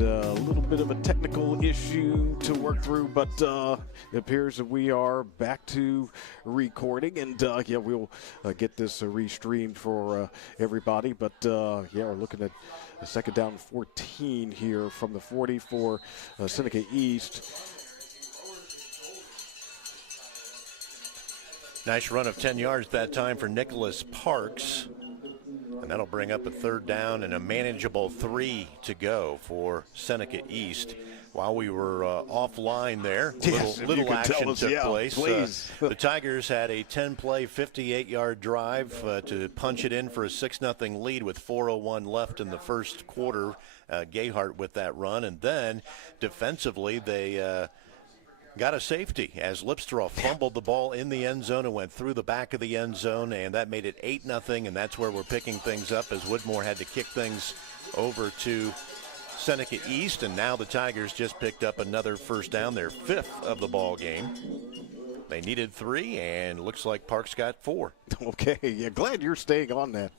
a little bit of a technical issue to work through, but it appears that we are back to recording, and yeah, we'll get this restreamed for everybody. But yeah, we're looking at a second down 14 here from the 40 for Seneca East. Nice run of 10 yards that time for Nicholas Parks. And that'll bring up a third down and a manageable 3 to go for Seneca East. While we were offline there, little action took place. The Tigers had a 10-play, 58-yard drive to punch it in for a 6-0 lead with 4:01 left in the first quarter. Gayhart with that run. And then defensively, they got a safety as Lipstraw fumbled the ball in the end zone and went through the back of the end zone, and that made it 8-0, and that's where we're picking things up as Woodmore had to kick things over to Seneca East, and now the Tigers just picked up another first down, their 5th of the ball game. They needed 3, and looks like Parks got 4. Okay, yeah, glad you're staying on that.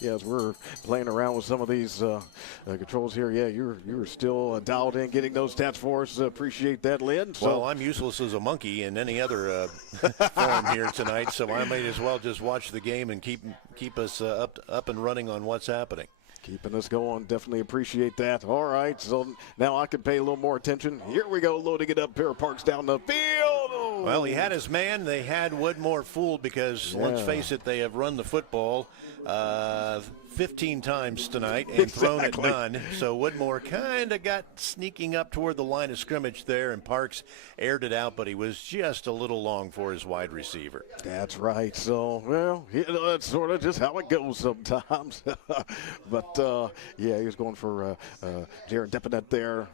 Yeah, as we're playing around with some of these controls here, yeah, you're still dialed in, getting those stats for us. Appreciate that, Lynn. So, well, I'm useless as a monkey in any other form here tonight, so I might as well just watch the game and keep us up and running on what's happening. Keeping us going, definitely appreciate that. All right, so now I can pay a little more attention. Here we go, loading it up. Pair of Parks down the field. Oh. Well, he had his man. They had Woodmore fooled because, let's face it, they have run the football 15 times tonight and thrown it none. So Woodmore kind of got sneaking up toward the line of scrimmage there, and Parks aired it out, but he was just a little long for his wide receiver. That's right. So, well, that's sort of just how it goes sometimes. But, yeah, he was going for Jared Depinet there.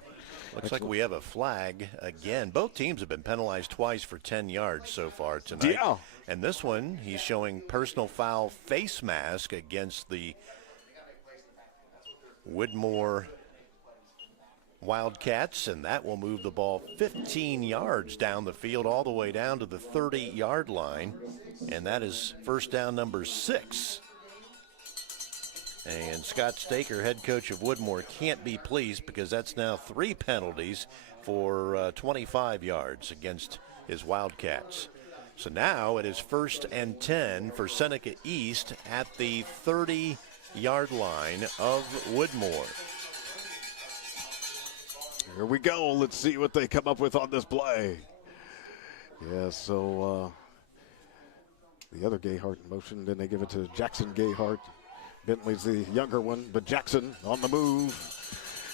Looks like we have a flag again. Both teams have been penalized twice for 10 yards so far tonight. Yeah. And this one, he's showing personal foul face mask against the Woodmore Wildcats, and that will move the ball 15 yards down the field all the way down to the 30-yard line. And that is first down number 6. And Scott Staker, head coach of Woodmore, can't be pleased because that's now 3 penalties for 25 yards against his Wildcats. So now it is 1st and 10 for Seneca East at the 30-yard line of Woodmore. Here we go. Let's see what they come up with on this play. Yeah, so the other Gayhart in motion, then they give it to Jackson Gayhart. Bentley's the younger one, but Jackson on the move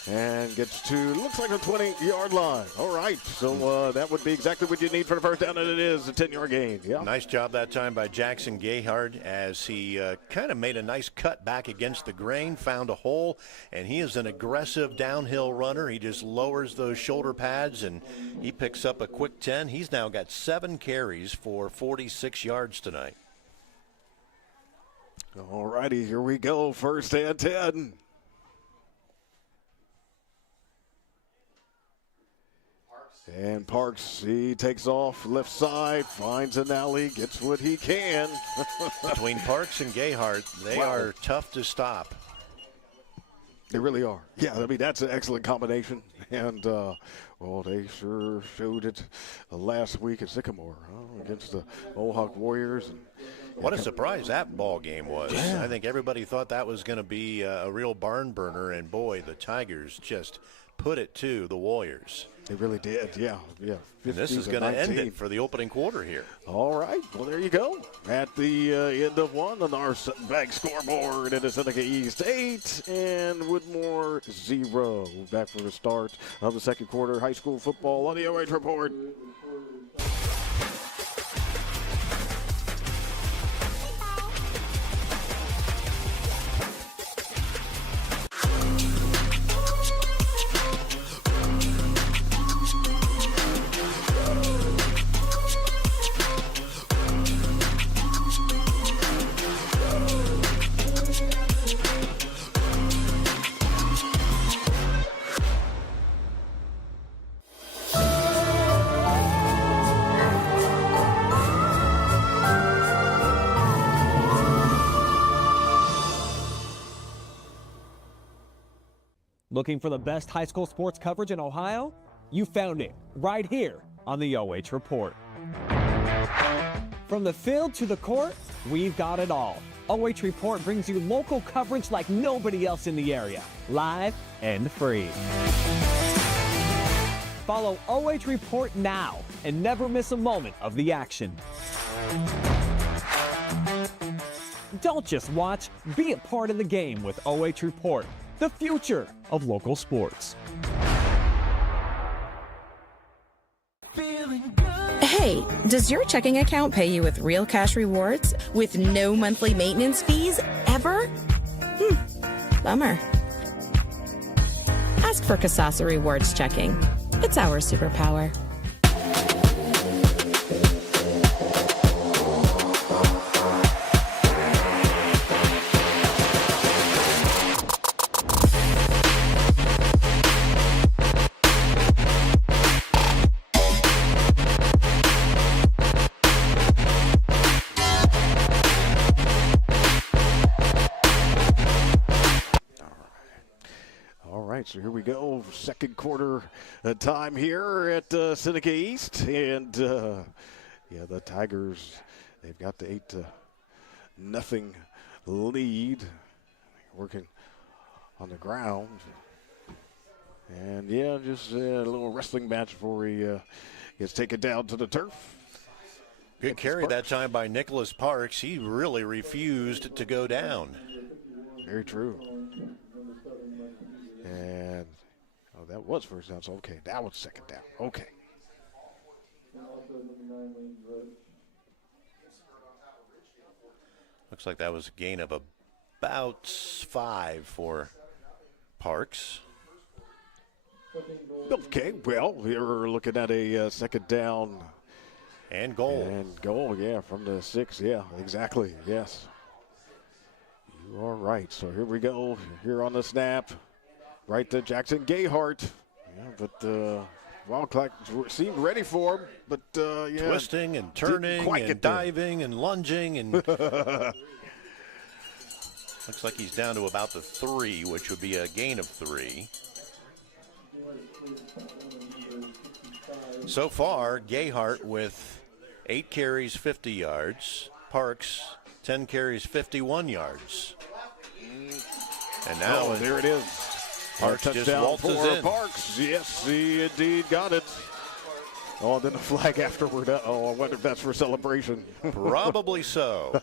and gets to, looks like a 20-yard line. All right, so that would be exactly what you need for the first down, and it is a 10-yard gain. Yeah. Nice job that time by Jackson Gayhart as he kind of made a nice cut back against the grain, found a hole, and he is an aggressive downhill runner. He just lowers those shoulder pads, and he picks up a quick 10. He's now got 7 carries for 46 yards tonight. All righty, here we go. 1st and 10. And Parks, he takes off left side, finds an alley, gets what he can. Between Parks and Gayhart, they are tough to stop. They really are. Yeah, I mean, that's an excellent combination. And, well, they sure showed it last week at Sycamore against the Mohawk Warriors. And what a surprise that ball game was. Yeah. I think everybody thought that was going to be a real barn burner, and boy, the Tigers just put it to the Warriors. They really did, yeah. And this is going to end it for the opening quarter here. All right, well, there you go. At the end of one on our Sutton Bank scoreboard, it is Seneca East 8 and Woodmore 0. Back for the start of the second quarter. High school football on the OH Report. Looking for the best high school sports coverage in Ohio? You found it right here on the OH Report. From the field to the court, we've got it all. OH Report brings you local coverage like nobody else in the area, live and free. Follow OH Report now and never miss a moment of the action. Don't just watch, be a part of the game with OH Report, the future of local sports. Hey, does your checking account pay you with real cash rewards with no monthly maintenance fees ever? Bummer. Ask for Kasasa Rewards Checking. It's our superpower. So here we go, second quarter time here at Seneca East, and yeah, the Tigers, they've got the 8-0 lead, working on the ground, and yeah, just a little wrestling match before he gets taken down to the turf. Good carry that time by Nicholas Parks. He really refused to go down. Very true. And, oh, that was first down. So, okay, that was second down. Okay. Looks like that was a gain of about 5 for Parks. Okay, well, we're looking at a second down. And goal. And goal, yeah, from the 6. Yeah, exactly, yes. You are right. So here we go. Here on the snap. Right to Jackson Gayhart. Yeah, but Wildcats seemed ready for him. But, yeah. Twisting and turning and diving and lunging. And looks like he's down to about the 3, which would be a gain of 3. So far, Gayhart with 8 carries, 50 yards. Parks, 10 carries, 51 yards. And now there it is. Parks just waltzes in. Parks, yes, he indeed got it. Oh, and then the flag afterward. Oh, I wonder if that's for celebration. Probably so.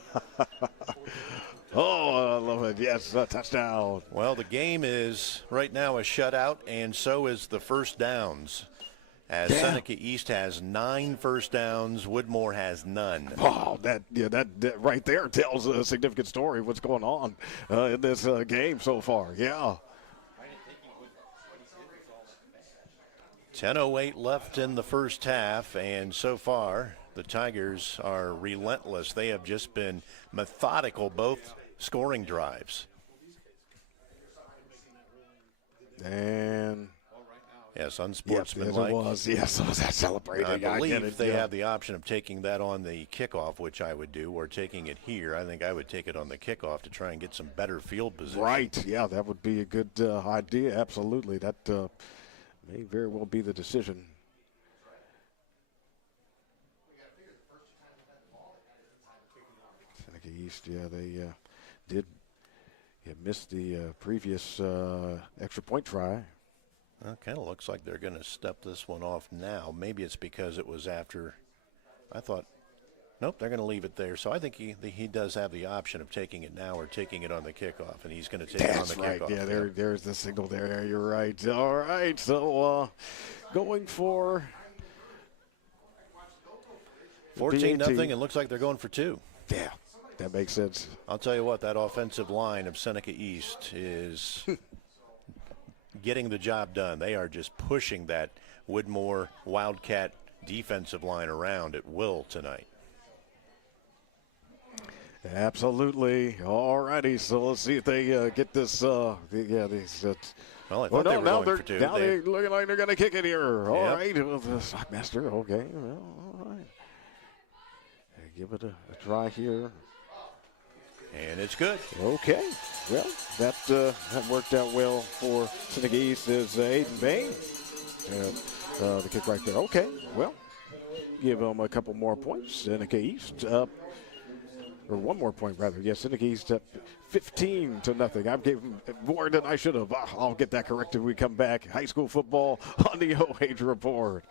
Oh, I love it. Yes, a touchdown. Well, the game is right now a shutout, and so is the first downs. As Seneca East has 9 first downs, Woodmore has none. Oh, that right there tells a significant story of what's going on in this game so far. Yeah. 10:08 left in the first half, and so far the Tigers are relentless. They have just been methodical, both scoring drives. And yes, unsportsmanlike. Yes, it was. Yes, was that celebrating? I believe they have the option of taking that on the kickoff, which I would do, or taking it here. I think I would take it on the kickoff to try and get some better field position. Right. Yeah, that would be a good idea. Absolutely. That may very well be the decision. Seneca East, yeah, they did miss the previous extra point try. Well, kind of looks like they're going to step this one off now. Maybe it's because it was after. I thought, nope, they're going to leave it there. So I think he does have the option of taking it now or taking it on the kickoff, and he's going to take it on the kickoff. Yeah, there's the signal there. You're right. All right, so going for 14-0, and looks like they're going for 2. Yeah, that makes sense. I'll tell you what, that offensive line of Seneca East is getting the job done. They are just pushing that Woodmore Wildcat defensive line around at will tonight. Absolutely. All righty. So let's see if they get this. Well, I thought they were going for 2. Now they're looking like they're going to kick it here. All right. The Stockmaster. Okay. Well, all right. Give it a try here. And it's good. Okay. Well, that worked out well for Seneca East as Aiden Bain. The kick right there. Okay, well, give them a couple more points. Seneca East up, or one more point rather. Yes, Seneca East up 15-0. I gave them more than I should have. I'll get that corrected when we come back. High school football on the OH Report.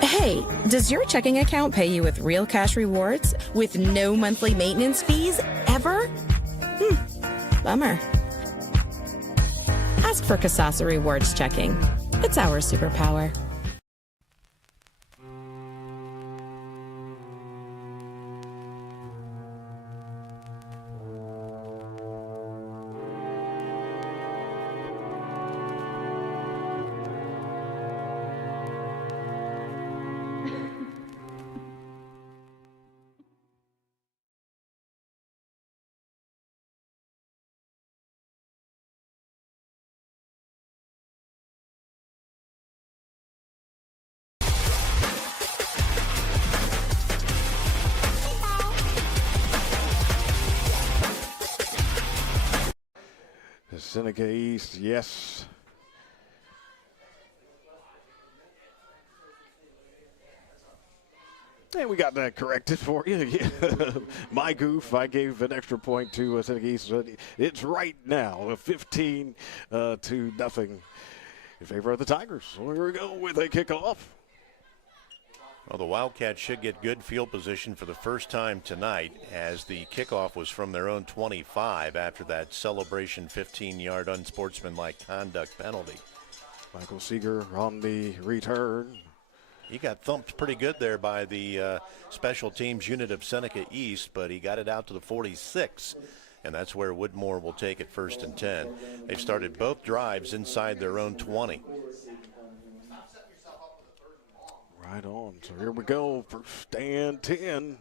Hey, does your checking account pay you with real cash rewards with no monthly maintenance fees ever? Bummer. Ask for Kasasa Rewards Checking. It's our superpower. Seneca East, yes. And we got that corrected for you. My goof, I gave an extra point to Seneca East. It's right now, 15-0 in favor of the Tigers. So here we go with a kickoff. Well, the Wildcats should get good field position for the first time tonight, as the kickoff was from their own 25 after that celebration 15-yard unsportsmanlike conduct penalty. Michael Seeger on the return. He got thumped pretty good there by the special teams unit of Seneca East, but he got it out to the 46, and that's where Woodmore will take it 1st and 10. They've started both drives inside their own 20. Right on. So here we go. 1st and 10.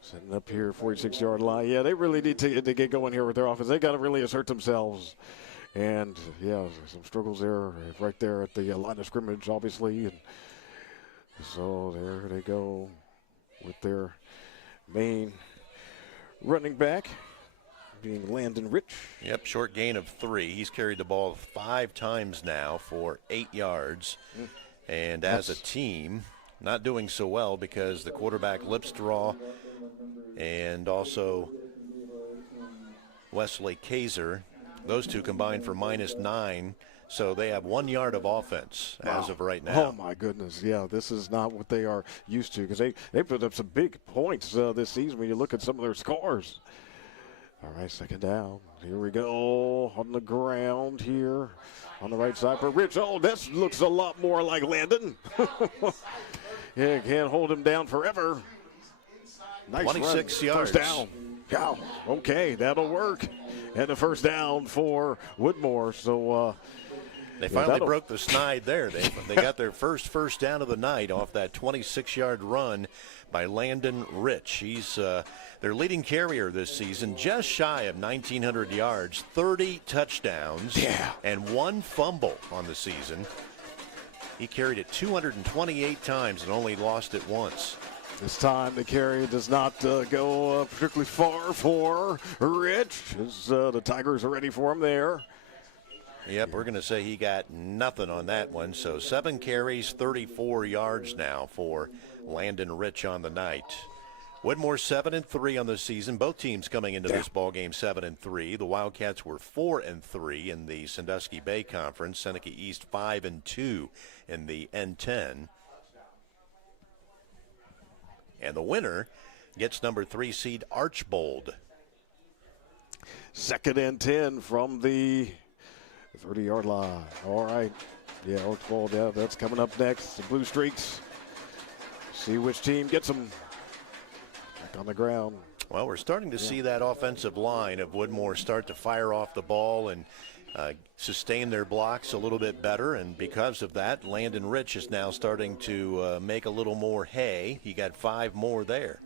Setting up here, 46-yard line. Yeah, they really need to get going here with their offense. They got to really assert themselves. And, yeah, some struggles there, right there at the line of scrimmage, obviously. And so there they go with their main running back, being Landon Rich. Yep, short gain of 3. He's carried the ball 5 times now for 8 yards. And as a team, not doing so well because the quarterback Lipstraw and also Wesley Kaiser, those two combined for -9. So they have 1 yard of offense as of right now. Oh, my goodness. Yeah, this is not what they are used to, because they put up some big points this season when you look at some of their scores. All right, 2nd down. Here we go on the ground here on the right side for Rich. Oh, this looks a lot more like Landon. Yeah, can't hold him down forever. Nice 26 run. yards. 1st down. Yeah, okay, that'll work. And the 1st down for Woodmore. So they finally broke the snide there. They got their first down of the night off that 26-yard run by Landon Rich. He's their leading carrier this season, just shy of 1,900 yards, 30 touchdowns, and 1 fumble on the season. He carried it 228 times and only lost it once. This time the carry does not go particularly far for Rich, as the Tigers are ready for him there. Yep, we're going to say he got nothing on that one. So 7 carries, 34 yards now for Landon Rich on the night. Woodmore 7-3 on the season. Both teams coming into this ball game 7-3. The Wildcats were 4-3 in the Sandusky Bay Conference. Seneca East 5-2 in the N10. And the winner gets number 3 seed Archbold. 2nd and 10 from the 30-yard line. All right. Yeah, Archbold, yeah, that's coming up next. The Blue Streaks. See which team gets them back on the ground. Well, we're starting to see that offensive line of Woodmore start to fire off the ball and sustain their blocks a little bit better. And because of that, Landon Rich is now starting to make a little more hay. He got 5 more there.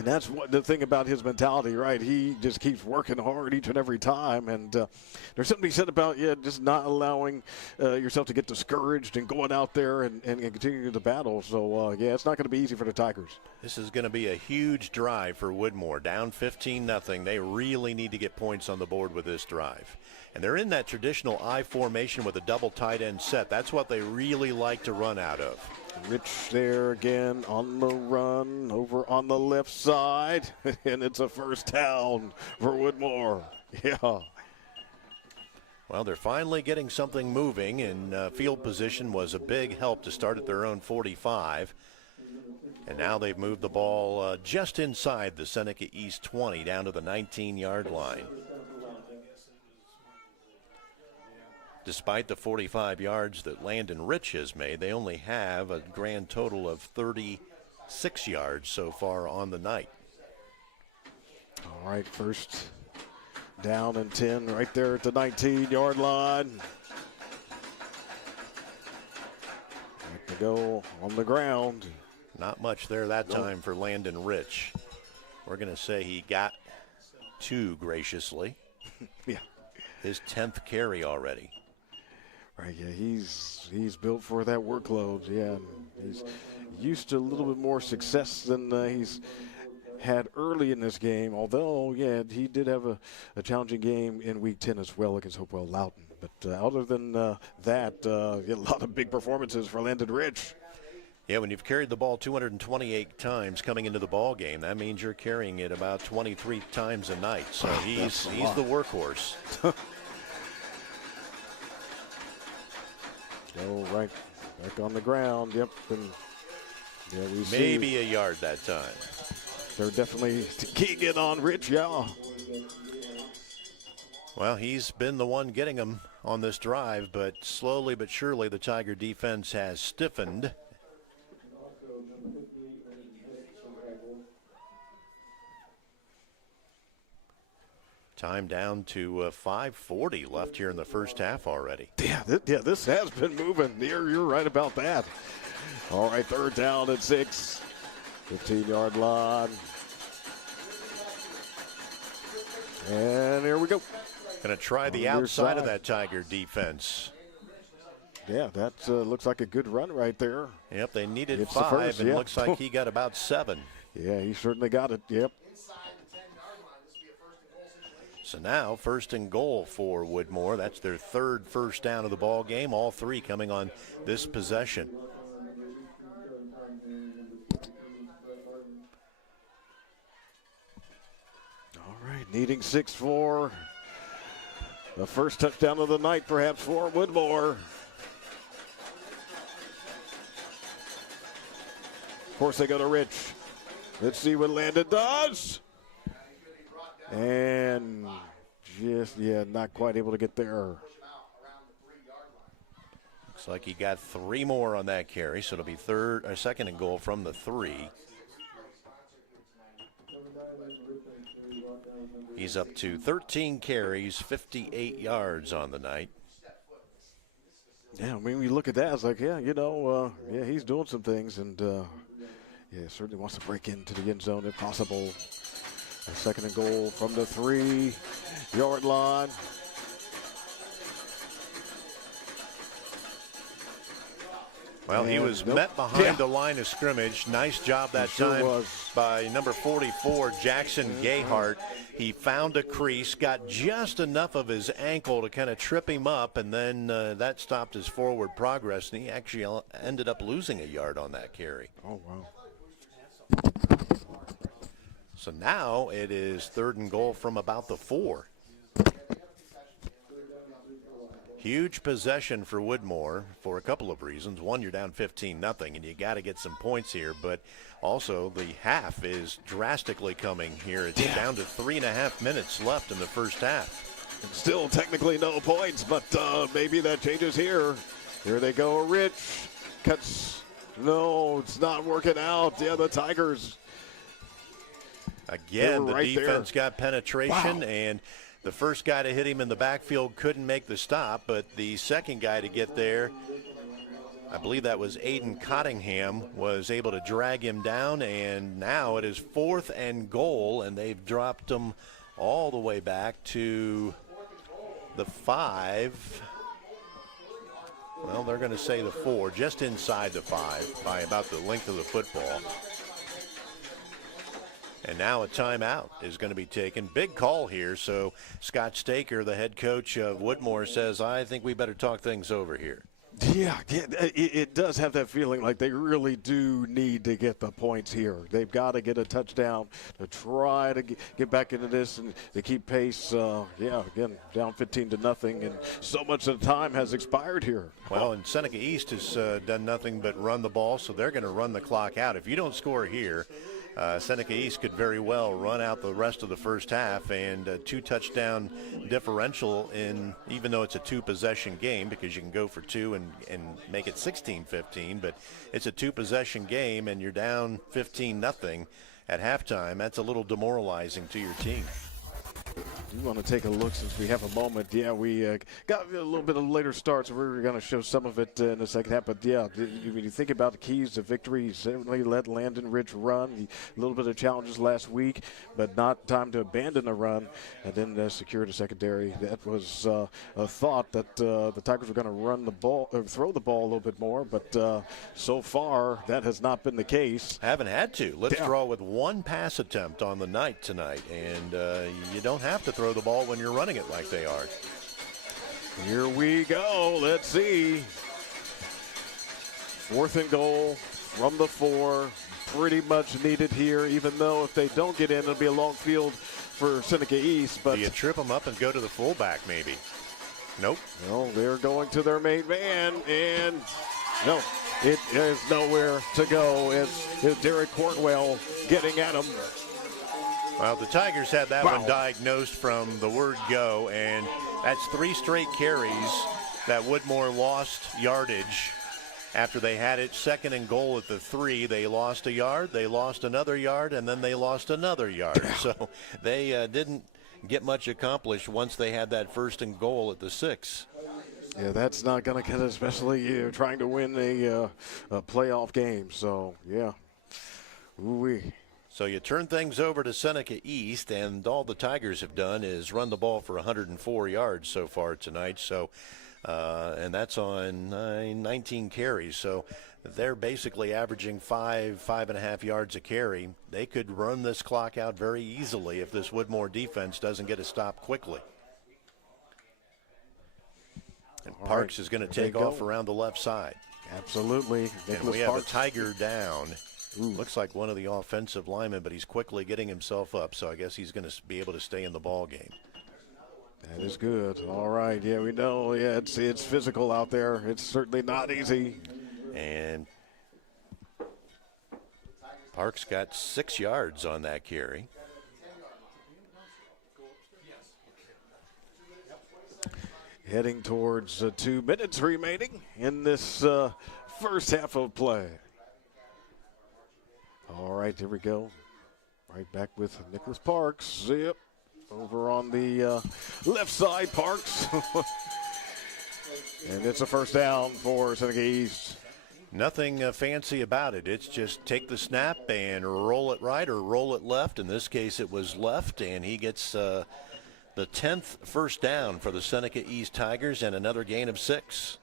And that's what the thing about his mentality, right? He just keeps working hard each and every time. And there's something to be said about, just not allowing yourself to get discouraged and going out there and continuing the battle. So, it's not going to be easy for the Tigers. This is going to be a huge drive for Woodmore. Down 15-0. They really need to get points on the board with this drive. And they're in that traditional I formation with a double tight end set. That's what they really like to run out of. Rich there again on the run over on the left side, and it's a first down for Woodmore. Yeah. Well, they're finally getting something moving, and field position was a big help to start at their own 45. And now they've moved the ball just inside the Seneca East 20 down to the 19-yard line. Despite the 45 yards that Landon Rich has made, they only have a grand total of 36 yards so far on the night. All right, first down and 10 right there at the 19-yard line. Back to go on the ground. Not much there that time for Landon Rich. We're going to say he got two graciously. Yeah. His 10th carry already. Right, yeah, he's built for that workload. Yeah, he's used to a little bit more success than he's had early in this game. Although, he did have a challenging game in Week 10 as well against Hopewell Loudoun. But other than that, a lot of big performances for Landon Rich. Yeah, when you've carried the ball 228 times coming into the ball game, that means you're carrying it about 23 times a night. So he's the workhorse. Go right back on the ground. Yep. And we maybe a yard that time. They're definitely keying in on Rich. Yeah. Well, he's been the one getting them on this drive, but slowly but surely the Tiger defense has stiffened. Time down to 5:40 left here in the first half already. Yeah, this has been moving. You're right about that. All right, third down at 6. 15-yard line. And here we go. Going to try the outside of that Tiger defense. Yeah, that looks like a good run right there. Yep, they needed It's 5, first, and looks like he got about 7. Yeah, he certainly got it. Yep. So now, first and goal for Woodmore. That's their third first down of the ball game. All 3 coming on this possession. All right, needing 6 for the first touchdown of the night, perhaps, for Woodmore. Of course, they go to Rich. Let's see what Landon does. And just, not quite able to get there. Looks like he got 3 more on that carry, so it'll be second and goal from the 3. He's up to 13 carries, 58 yards on the night. Yeah, I mean, we look at that, it's like, he's doing some things, and certainly wants to break into the end zone if possible. A second and goal from the 3-yard line. Well, he was met behind the line of scrimmage. Nice job that time by number 44, Jackson Gayhart. He found a crease, got just enough of his ankle to kind of trip him up, and then that stopped his forward progress, and he actually ended up losing a yard on that carry. Oh, wow. So now it is third and goal from about the 4. Huge possession for Woodmore for a couple of reasons. One, you're down 15-0, and you got to get some points here. But also, the half is drastically coming here. It's down to 3.5 minutes left in the first half. Still technically no points, but maybe that changes here. Here they go. Rich cuts. No, it's not working out. Yeah, the Tigers. Again, the defense got penetration, and the first guy to hit him in the backfield couldn't make the stop, but the second guy to get there I believe that was Aiden Cottingham, was able to drag him down, and now it is 4th and goal, and they've dropped him all the way back to the 5. Well, they're going to say the 4, just inside the 5 by about the length of the football. And now a timeout is going to be taken. Big call here. So Scott Staker, the head coach of Woodmore, says, I think we better talk things over here. Yeah, it does have that feeling like they really do need to get the points here. They've got to get a touchdown to try to get back into this and to keep pace. Again, down 15-0, and so much of the time has expired here. Well, and Seneca East has done nothing but run the ball, so they're going to run the clock out. If you don't score here, Seneca East could very well run out the rest of the first half, and a 2-touchdown differential even though it's a 2-possession game, because you can go for 2 and make it 16-15, but it's a 2-possession game and you're down 15-0 at halftime. That's a little demoralizing to your team. I do want to take a look since we have a moment. Yeah, we got a little bit of later starts. We're going to show some of it in the second half. But, yeah, when you think about the keys to victory, he certainly let Landon Rich run. A little bit of challenges last week, but not time to abandon the run and then secure the secondary. That was a thought that the Tigers were going to run the ball or throw the ball a little bit more. But so far, that has not been the case. Haven't had to. Let's draw with 1 pass attempt on the night tonight. And you don't have to throw the ball when you're running it like they are. Here we go. Let's see. 4th and goal from the 4. Pretty much needed here, even though if they don't get in, it'll be a long field for Seneca East. But do you trip them up and go to the fullback maybe? Nope. No, they're going to their main man, and no, it is nowhere to go. It's Derek Cornwell getting at him. Well, the Tigers had that one diagnosed from the word go, and that's 3 straight carries that Woodmore lost yardage. After they had it 2nd and goal at the 3, they lost a yard, they lost another yard, and then they lost another yard. So they didn't get much accomplished once they had that 1st and goal at the 6. Yeah, that's not going to cut it, especially trying to win a playoff game. So, yeah. Ooh-wee. So you turn things over to Seneca East, and all the Tigers have done is run the ball for 104 yards so far tonight. So, and that's on 19 carries. So they're basically averaging 5.5 yards a carry. They could run this clock out very easily if this Woodmore defense doesn't get a stop quickly. And Parks is going to take off around the left side. Absolutely. And we have a Tiger down. Looks like one of the offensive linemen, but he's quickly getting himself up, so I guess he's going to be able to stay in the ball game. That is good. All right. Yeah, we know. Yeah, it's physical out there. It's certainly not easy. And Parks got 6 yards on that carry. Heading towards 2 minutes remaining in this first half of play. All right, there we go. Right back with Nicholas Parks. Yep. Over on the left side, Parks. And it's a first down for Seneca East. Nothing fancy about it. It's just take the snap and roll it right or roll it left. In this case, it was left, and he gets the 10th first down for the Seneca East Tigers and another gain of 6.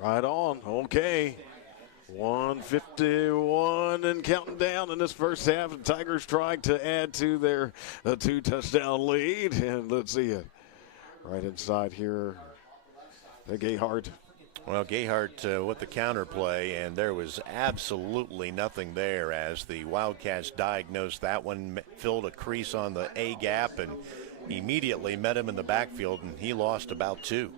Right on. Okay. 1:51 and counting down in this first half. The Tigers trying to add to their 2-touchdown lead. And let's see it. Right inside here. The Gayhart. Well, Gayhart with the counter play, and there was absolutely nothing there as the Wildcats diagnosed that one, filled a crease on the A gap, and immediately met him in the backfield, and he lost about 2.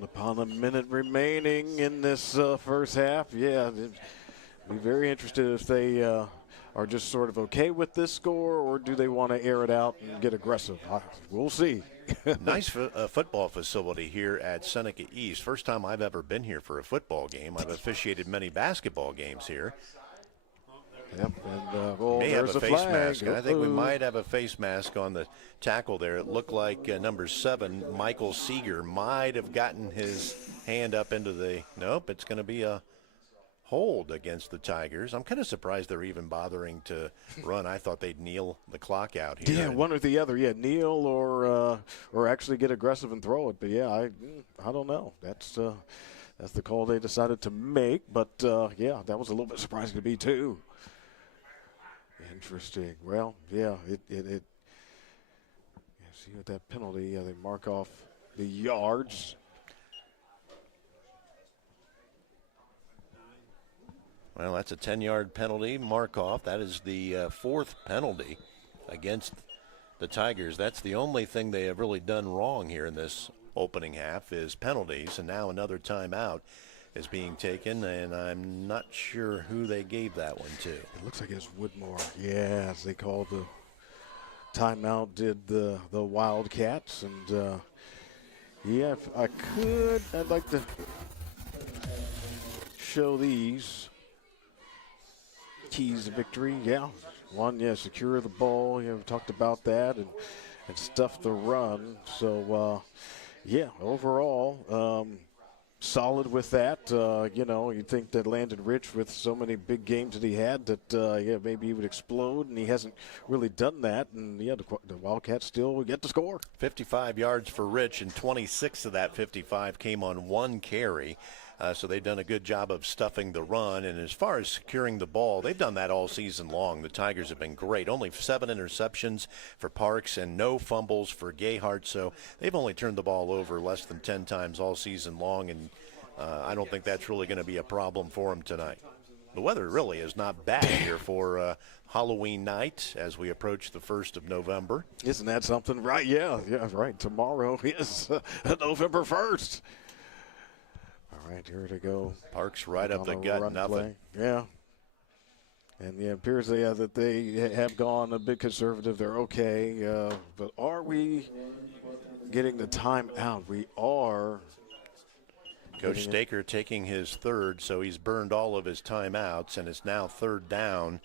Upon a minute remaining in this first half. Yeah, be very interested if they are just sort of okay with this score, or do they want to air it out and get aggressive? We'll see. Nice football facility here at Seneca East. First time I've ever been here for a football game. I've officiated many basketball games here. Yep, and May have there's a a face flag. mask. And I think we Uh-oh. might have a face mask on the tackle there. It looked like number 7, Michael Seeger, might have gotten his hand up into the. Nope, it's going to be a hold against the Tigers. I'm kind of surprised they're even bothering to run. I thought they'd kneel the clock out here. Yeah, one or the other. Yeah, kneel or actually get aggressive and throw it. But yeah, I don't know. That's the call they decided to make. But yeah, that was a little bit surprising to me too. Interesting. Well, yeah, it yeah, see with that penalty, they mark off the yards. Well, that's a 10-yard penalty mark-off. That is the 4th penalty against the Tigers. That's the only thing they have really done wrong here in this opening half is penalties, and now another timeout is being taken, and I'm not sure who they gave that one to. It looks like it's Woodmore. Yes, they called the timeout, did the Wildcats, and yeah, if I could, I'd like to show these keys to victory. Yeah, one, yeah, secure the ball. Yeah, we talked about that, and stuff the run. So yeah, overall, solid with that. You know, you'd think that Landon Rich, with so many big games that he had, that yeah, maybe he would explode, and he hasn't really done that. And yeah, the Wildcats still get the score. 55 yards for Rich, and 26 of that 55 came on one carry. So they've done a good job of stuffing the run. And as far as securing the ball, they've done that all season long. The Tigers have been great. Only 7 interceptions for Parks and no fumbles for Gayhart. So they've only turned the ball over less than 10 times all season long. And I don't think that's really going to be a problem for them tonight. The weather really is not bad here for Halloween night as we approach the 1st of November. Isn't that something? Right, yeah, right. Tomorrow is November 1st. All right, here to go. Parks right up the gut, nothing. Play. Yeah. And yeah, it appears that they have gone a bit conservative. They're okay. But are we getting the time out? We are. Coach Staker taking his 3rd, so he's burned all of his timeouts, and it's now 3rd down.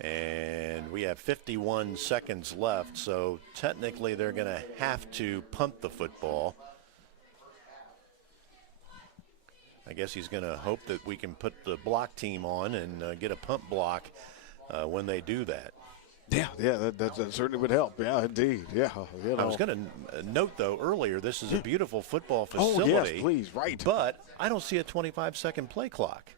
And we have 51 seconds left, so technically they're going to have to punt the football. I guess he's going to hope that we can put the block team on and get a punt block when they do that. Yeah, that certainly would help. Yeah, indeed. Yeah. You know. I was going to note, though, earlier, this is a beautiful football facility. Oh, yes, please, right. But I don't see a 25-second play clock.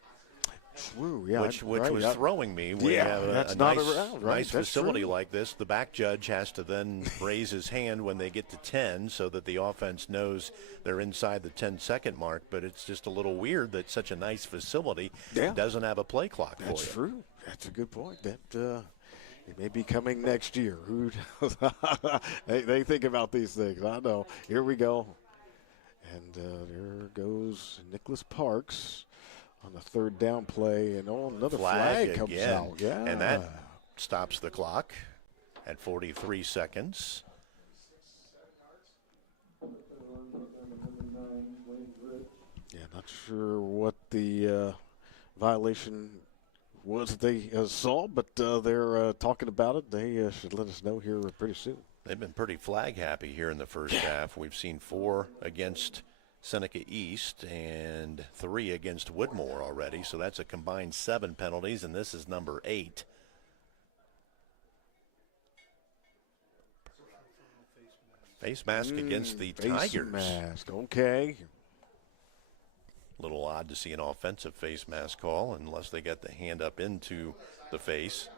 True, yeah. Which right, was throwing me. We have a nice facility like this. The back judge has to then raise his hand when they get to 10 so that the offense knows they're inside the 10-second mark. But it's just a little weird that such a nice facility doesn't have a play clock for you. That's true. That's a good point. That it may be coming next year. Who they think about these things. I know. Here we go. And there goes Nicholas Parks on the 3rd down play, and another flag comes out. Yeah. And that stops the clock at 43 seconds. Yeah, not sure what the violation was that they saw, but they're talking about it. They should let us know here pretty soon. They've been pretty flag happy here in the first half. We've seen 4 against Seneca East and 3 against Woodmore already, so that's a combined 7 penalties, and this is number 8. Face mask against the Tigers. Face mask, okay. A little odd to see an offensive face mask call unless they got the hand up into the face.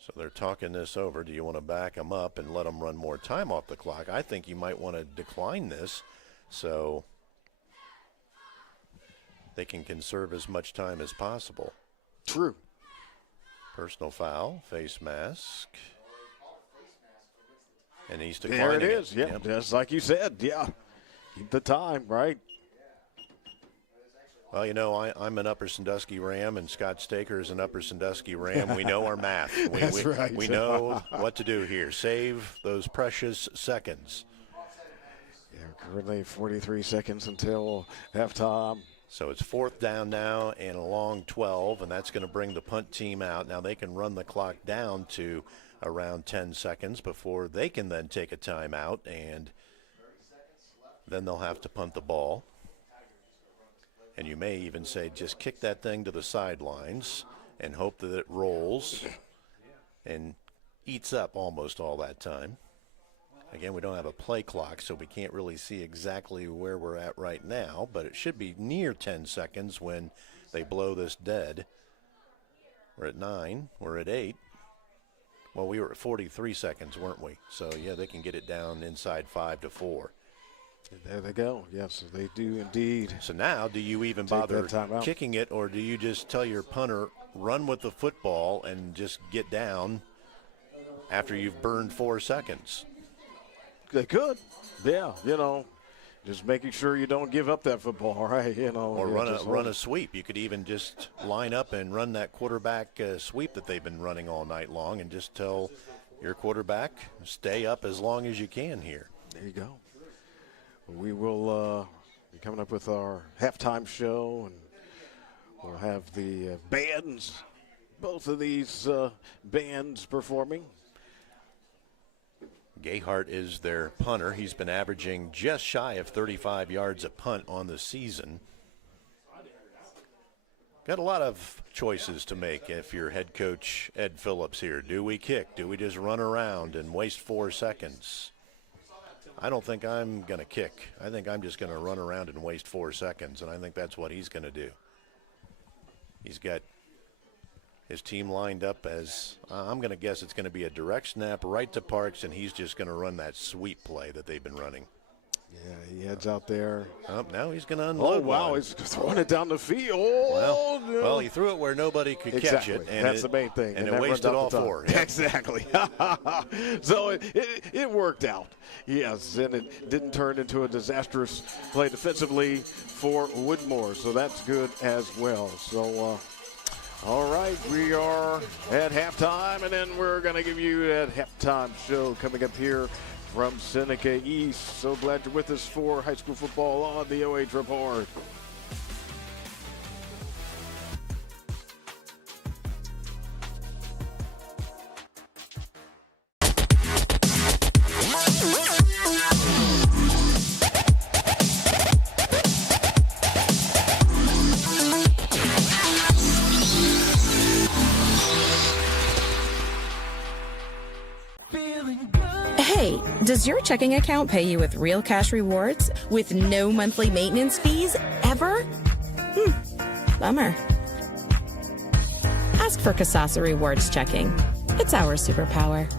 So they're talking this over. Do you want to back them up and let them run more time off the clock? I think you might want to decline this so they can conserve as much time as possible. True. Personal foul, face mask. And he's declining. There it is, yeah. Yep. Just like you said, yeah. Keep the time, right? Well, you know, I'm an Upper Sandusky Ram, and Scott Staker is an Upper Sandusky Ram. We know our math. That's right. We know what to do here. Save those precious seconds. Currently 43 seconds until halftime. So it's 4th down now and a long 12, and that's going to bring the punt team out. Now they can run the clock down to around 10 seconds before they can then take a timeout, and then they'll have to punt the ball. And you may even say, just kick that thing to the sidelines and hope that it rolls and eats up almost all that time. Again, we don't have a play clock, so we can't really see exactly where we're at right now, but it should be near 10 seconds when they blow this dead. We're at 9, we're at 8. Well, we were at 43 seconds, weren't we? So, yeah, they can get it down inside 5 to 4. There they go. Yes, they do indeed. So now, do you even bother kicking it, or do you just tell your punter, run with the football and just get down after you've burned 4 seconds? They could. Yeah, just making sure you don't give up that football, right? Or run a sweep. You could even just line up and run that quarterback sweep that they've been running all night long and just tell your quarterback, stay up as long as you can here. There you go. We will be coming up with our halftime show, and we'll have the bands, both of these bands performing. Gayhart is their punter. He's been averaging just shy of 35 yards a punt on the season. Got a lot of choices to make if you're head coach Ed Phillips here. Do we kick? Do we just run around and waste 4 seconds? I don't think I'm going to kick. I think I'm just going to run around and waste 4 seconds, and I think that's what he's going to do. He's got his team lined up as, I'm going to guess it's going to be a direct snap right to Parks, and he's just going to run that sweep play that they've been running. Yeah, he heads out there. Now he's going to unload. Oh, wow, he's throwing it down the field. Well, he threw it where nobody could catch it. And that's the main thing. And it wasted all 4. Yeah. Exactly. So it worked out. Yes, and it didn't turn into a disastrous play defensively for Woodmore, so that's good as well. So, all right, we are at halftime, and then we're going to give you that halftime show coming up here from Seneca East. So glad you're with us for high school football on the OH Report. Hey, does your checking account pay you with real cash rewards with no monthly maintenance fees ever? Bummer. Ask for Kasasa Rewards Checking. It's our superpower.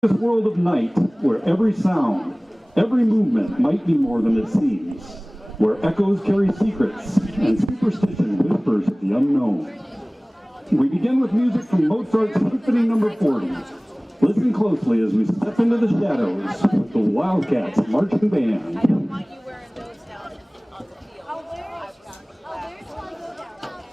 This world of night, where every sound, every movement might be more than it seems, where echoes carry secrets and superstition whispers of the unknown. We begin with music from Mozart's Symphony No. 40. Listen closely as we step into the shadows with the Wildcats Marching Band. I don't want you wearing those down on the field. Oh, where's one go down?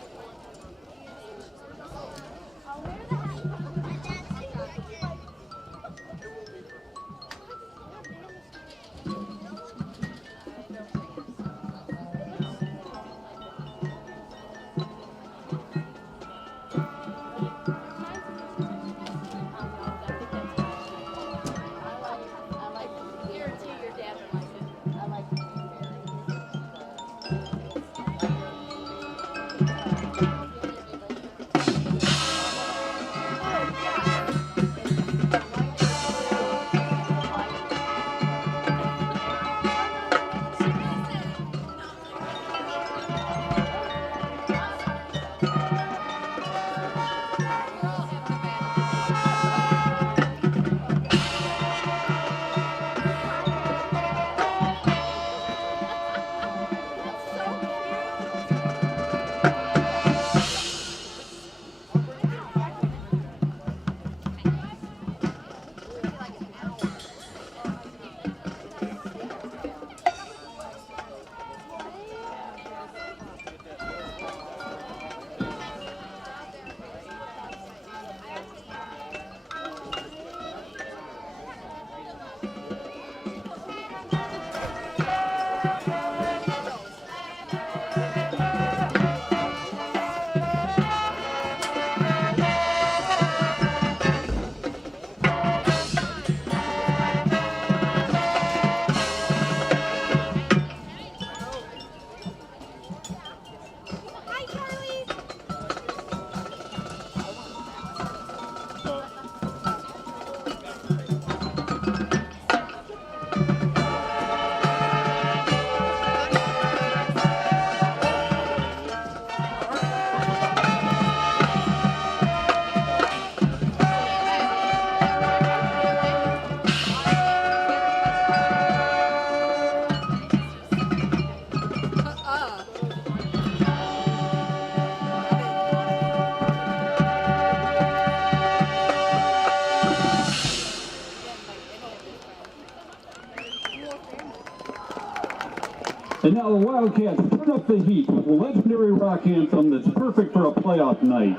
And now the Wildcats turn up the heat with a legendary rock anthem that's perfect for a playoff night.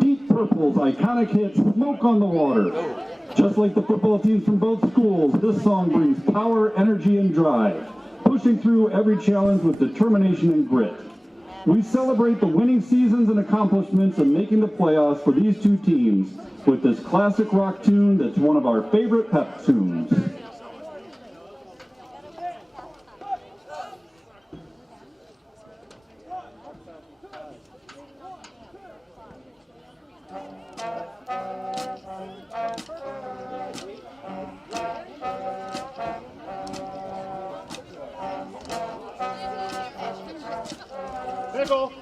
Deep Purple's iconic hit, Smoke on the Water. Just like the football teams from both schools, this song brings power, energy, and drive, pushing through every challenge with determination and grit. We celebrate the winning seasons and accomplishments of making the playoffs for these two teams with this classic rock tune that's one of our favorite pep tunes. Pickle.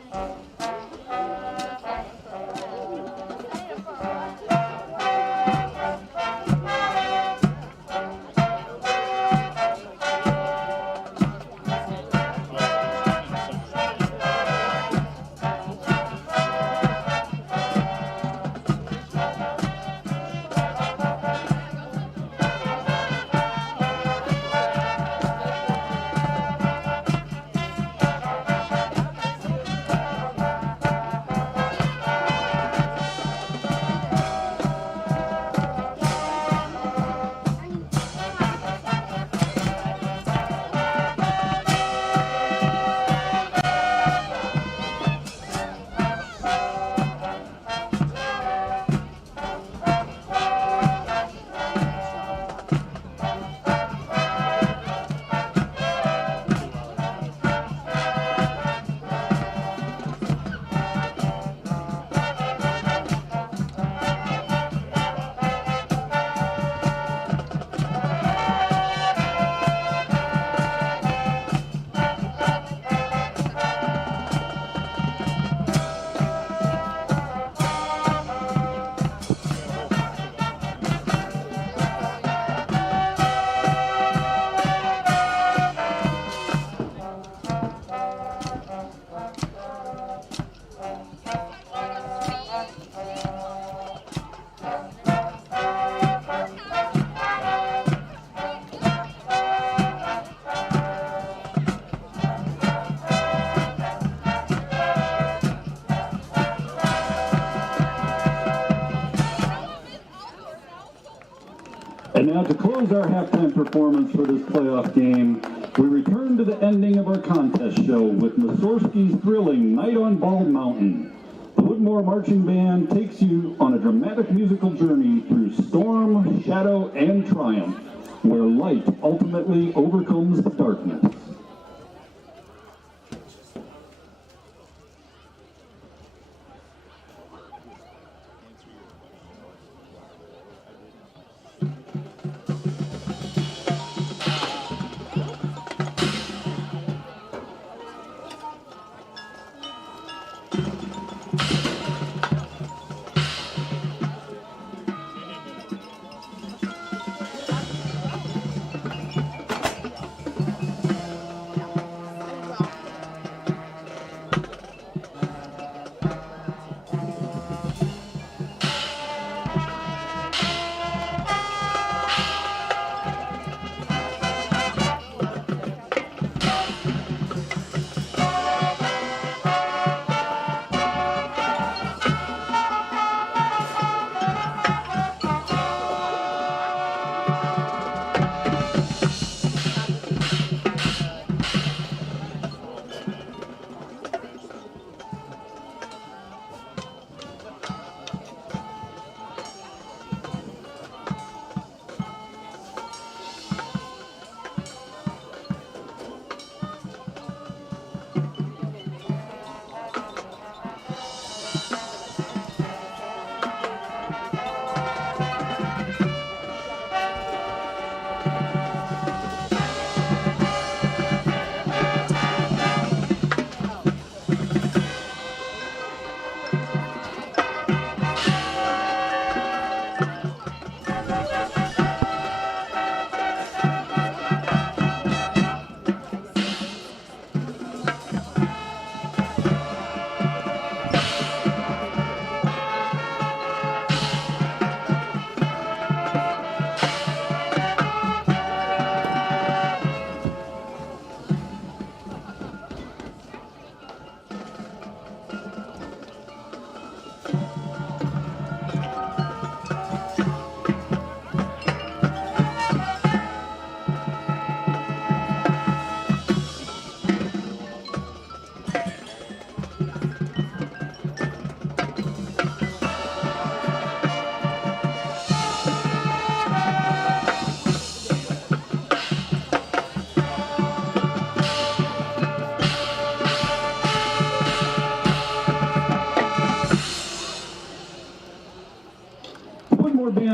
And now to close our halftime performance for this playoff game, we return to the ending of our contest show with Mussorgsky's thrilling Night on Bald Mountain. The Woodmore Marching Band takes you on a dramatic musical journey through storm, shadow, and triumph, where light ultimately overcomes the darkness.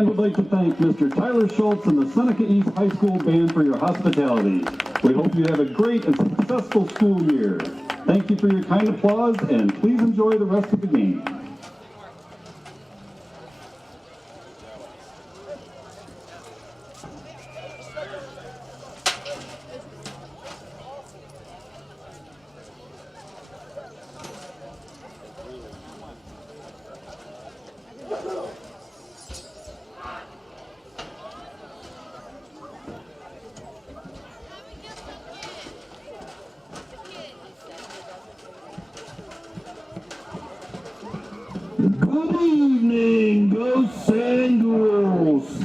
band would like to thank Mr. Tyler Schultz and the Seneca East High School Band for your hospitality. We hope you have a great and successful school year. Thank you for your kind applause, and please enjoy the rest of the game. Good evening, Go Sandals!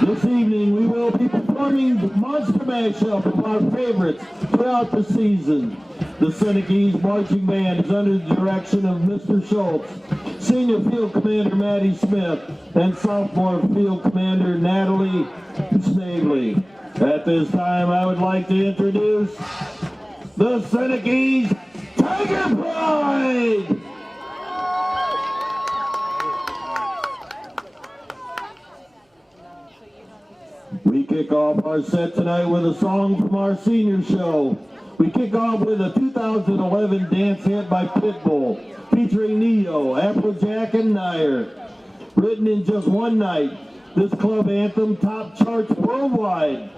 This evening we will be performing the monster mashup of our favorites throughout the season. The Seneca East Marching Band is under the direction of Mr. Schultz, Senior Field Commander Maddie Smith, and Sophomore Field Commander Natalie Snavely. At this time I would like to introduce the Seneca East Tiger Pride! We kick off our set tonight with a song from our senior show. We kick off with a 2011 dance hit by Pitbull, featuring Neo, Applejack, and Nair. Written in just one night, this club anthem top charts worldwide.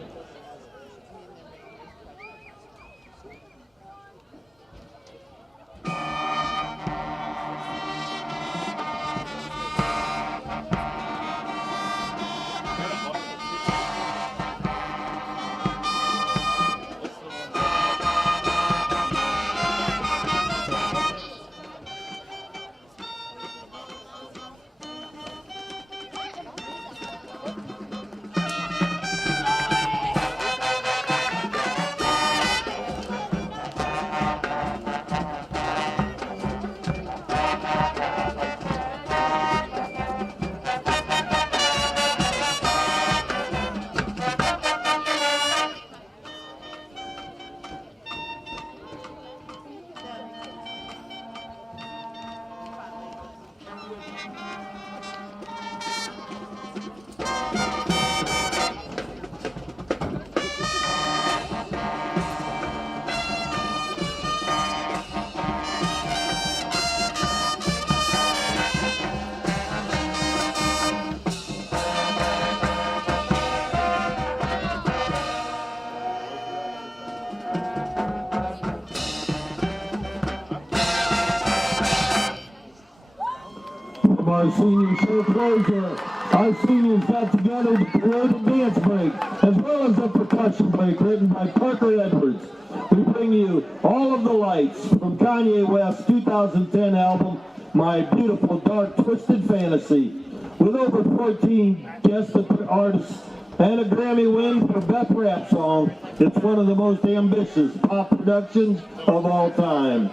Our senior show closure. Our seniors got together to create a dance break, as well as a percussion break written by Parker Edwards. We bring you All of the Lights from Kanye West's 2010 album, My Beautiful Dark Twisted Fantasy. With over 14 guest artists and a Grammy win for Best Rap Song, it's one of the most ambitious pop productions of all time.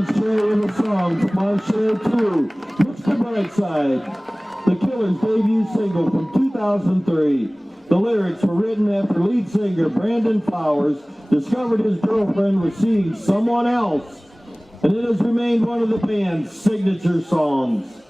my share in the song, for my share too. Mr. Brightside, the Killers' debut single from 2003. The lyrics were written after lead singer Brandon Flowers discovered his girlfriend was seeing someone else, and it has remained one of the band's signature songs.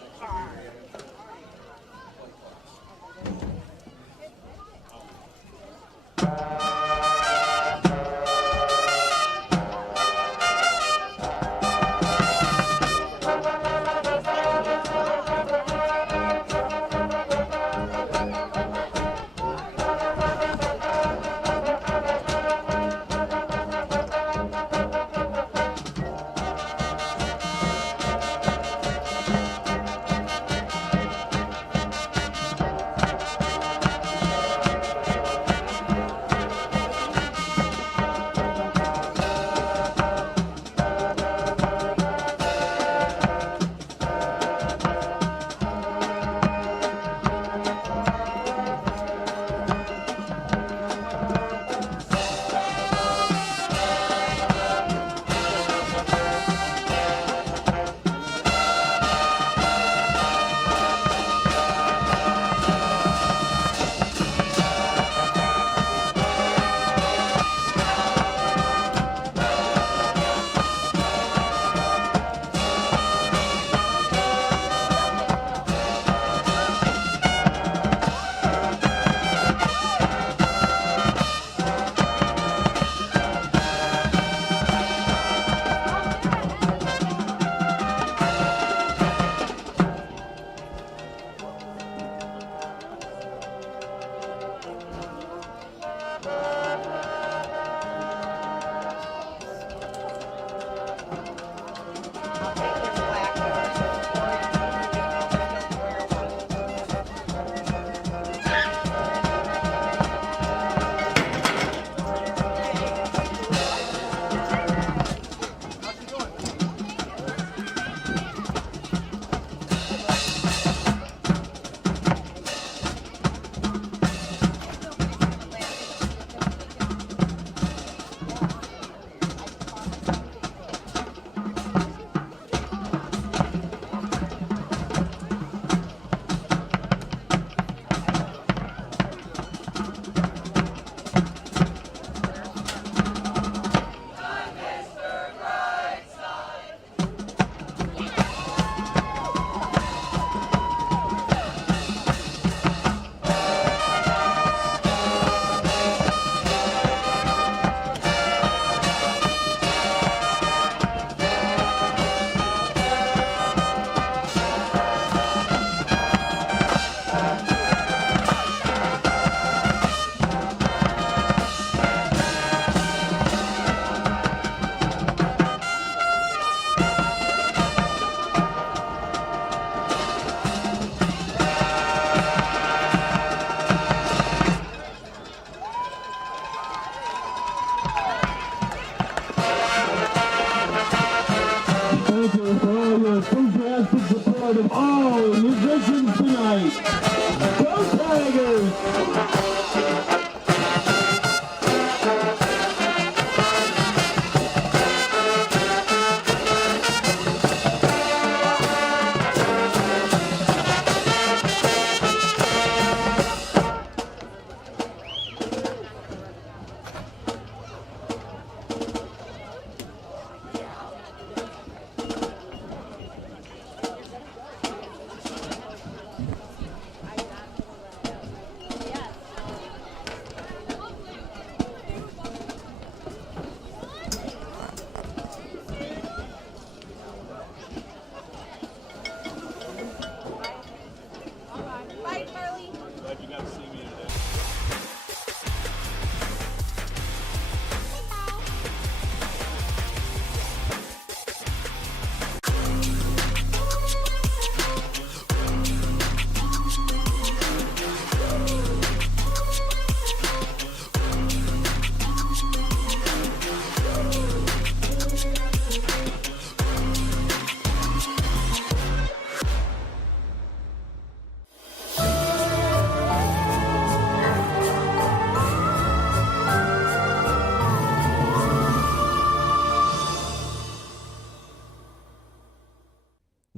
Of all musicians tonight. Go Tigers!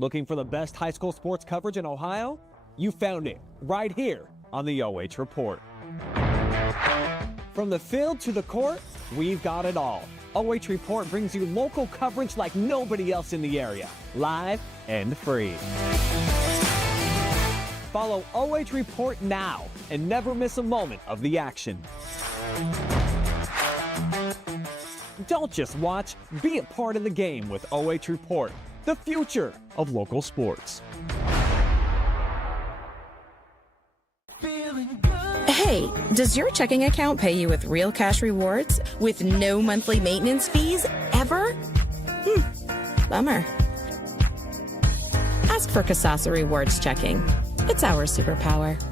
Looking for the best high school sports coverage in Ohio? You found it right here on the OH Report. From the field to the court, we've got it all. OH Report brings you local coverage like nobody else in the area, live and free. Follow OH Report now and never miss a moment of the action. Don't just watch, be a part of the game with OH Report, the future of local sports. Hey, does your checking account pay you with real cash rewards with no monthly maintenance fees ever? Bummer. Ask for Kasasa Rewards Checking. It's our superpower.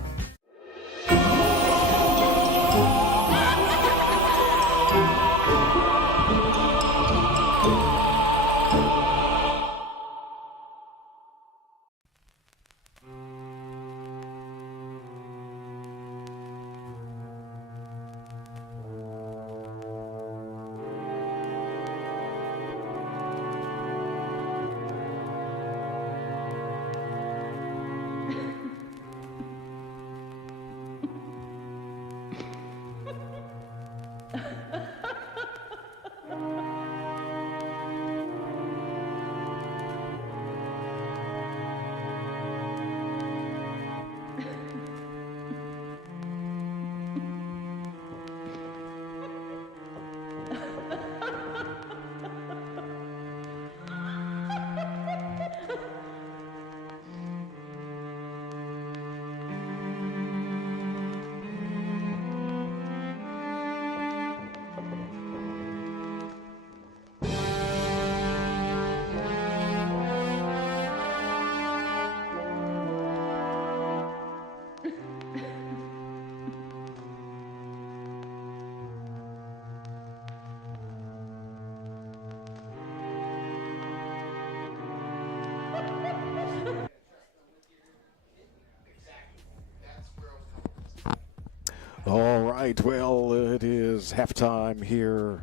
All right, well, it is halftime here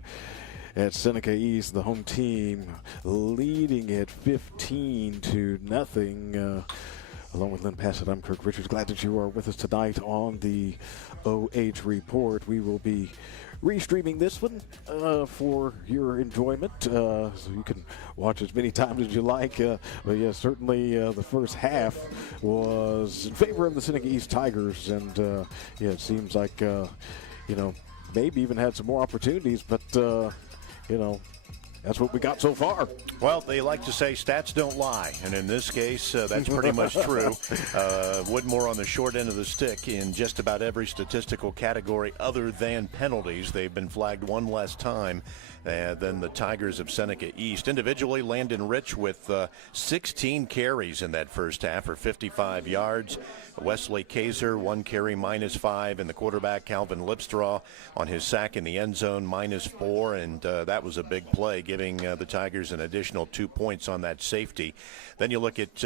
at Seneca East. The home team leading it 15-0. Along with Lynn Passett, I'm Kirk Richards. Glad that you are with us tonight on the OH Report. We will be restreaming this one for your enjoyment, so you can watch as many times as you like. But yeah, certainly the first half was in favor of the Seneca East Tigers, and yeah, it seems like maybe even had some more opportunities, but that's what we got so far. Well, they like to say stats don't lie, and in this case, that's pretty much true. Woodmore on the short end of the stick in just about every statistical category other than penalties. They've been flagged one less time than the Tigers of Seneca East. Individually, Landon Rich with 16 carries in that first half for 55 yards. Wesley Kaiser, 1 carry, -5, and the quarterback, Calvin Lipstraw, on his sack in the end zone, -4, and that was a big play, giving the Tigers an additional 2 points on that safety. Then you look at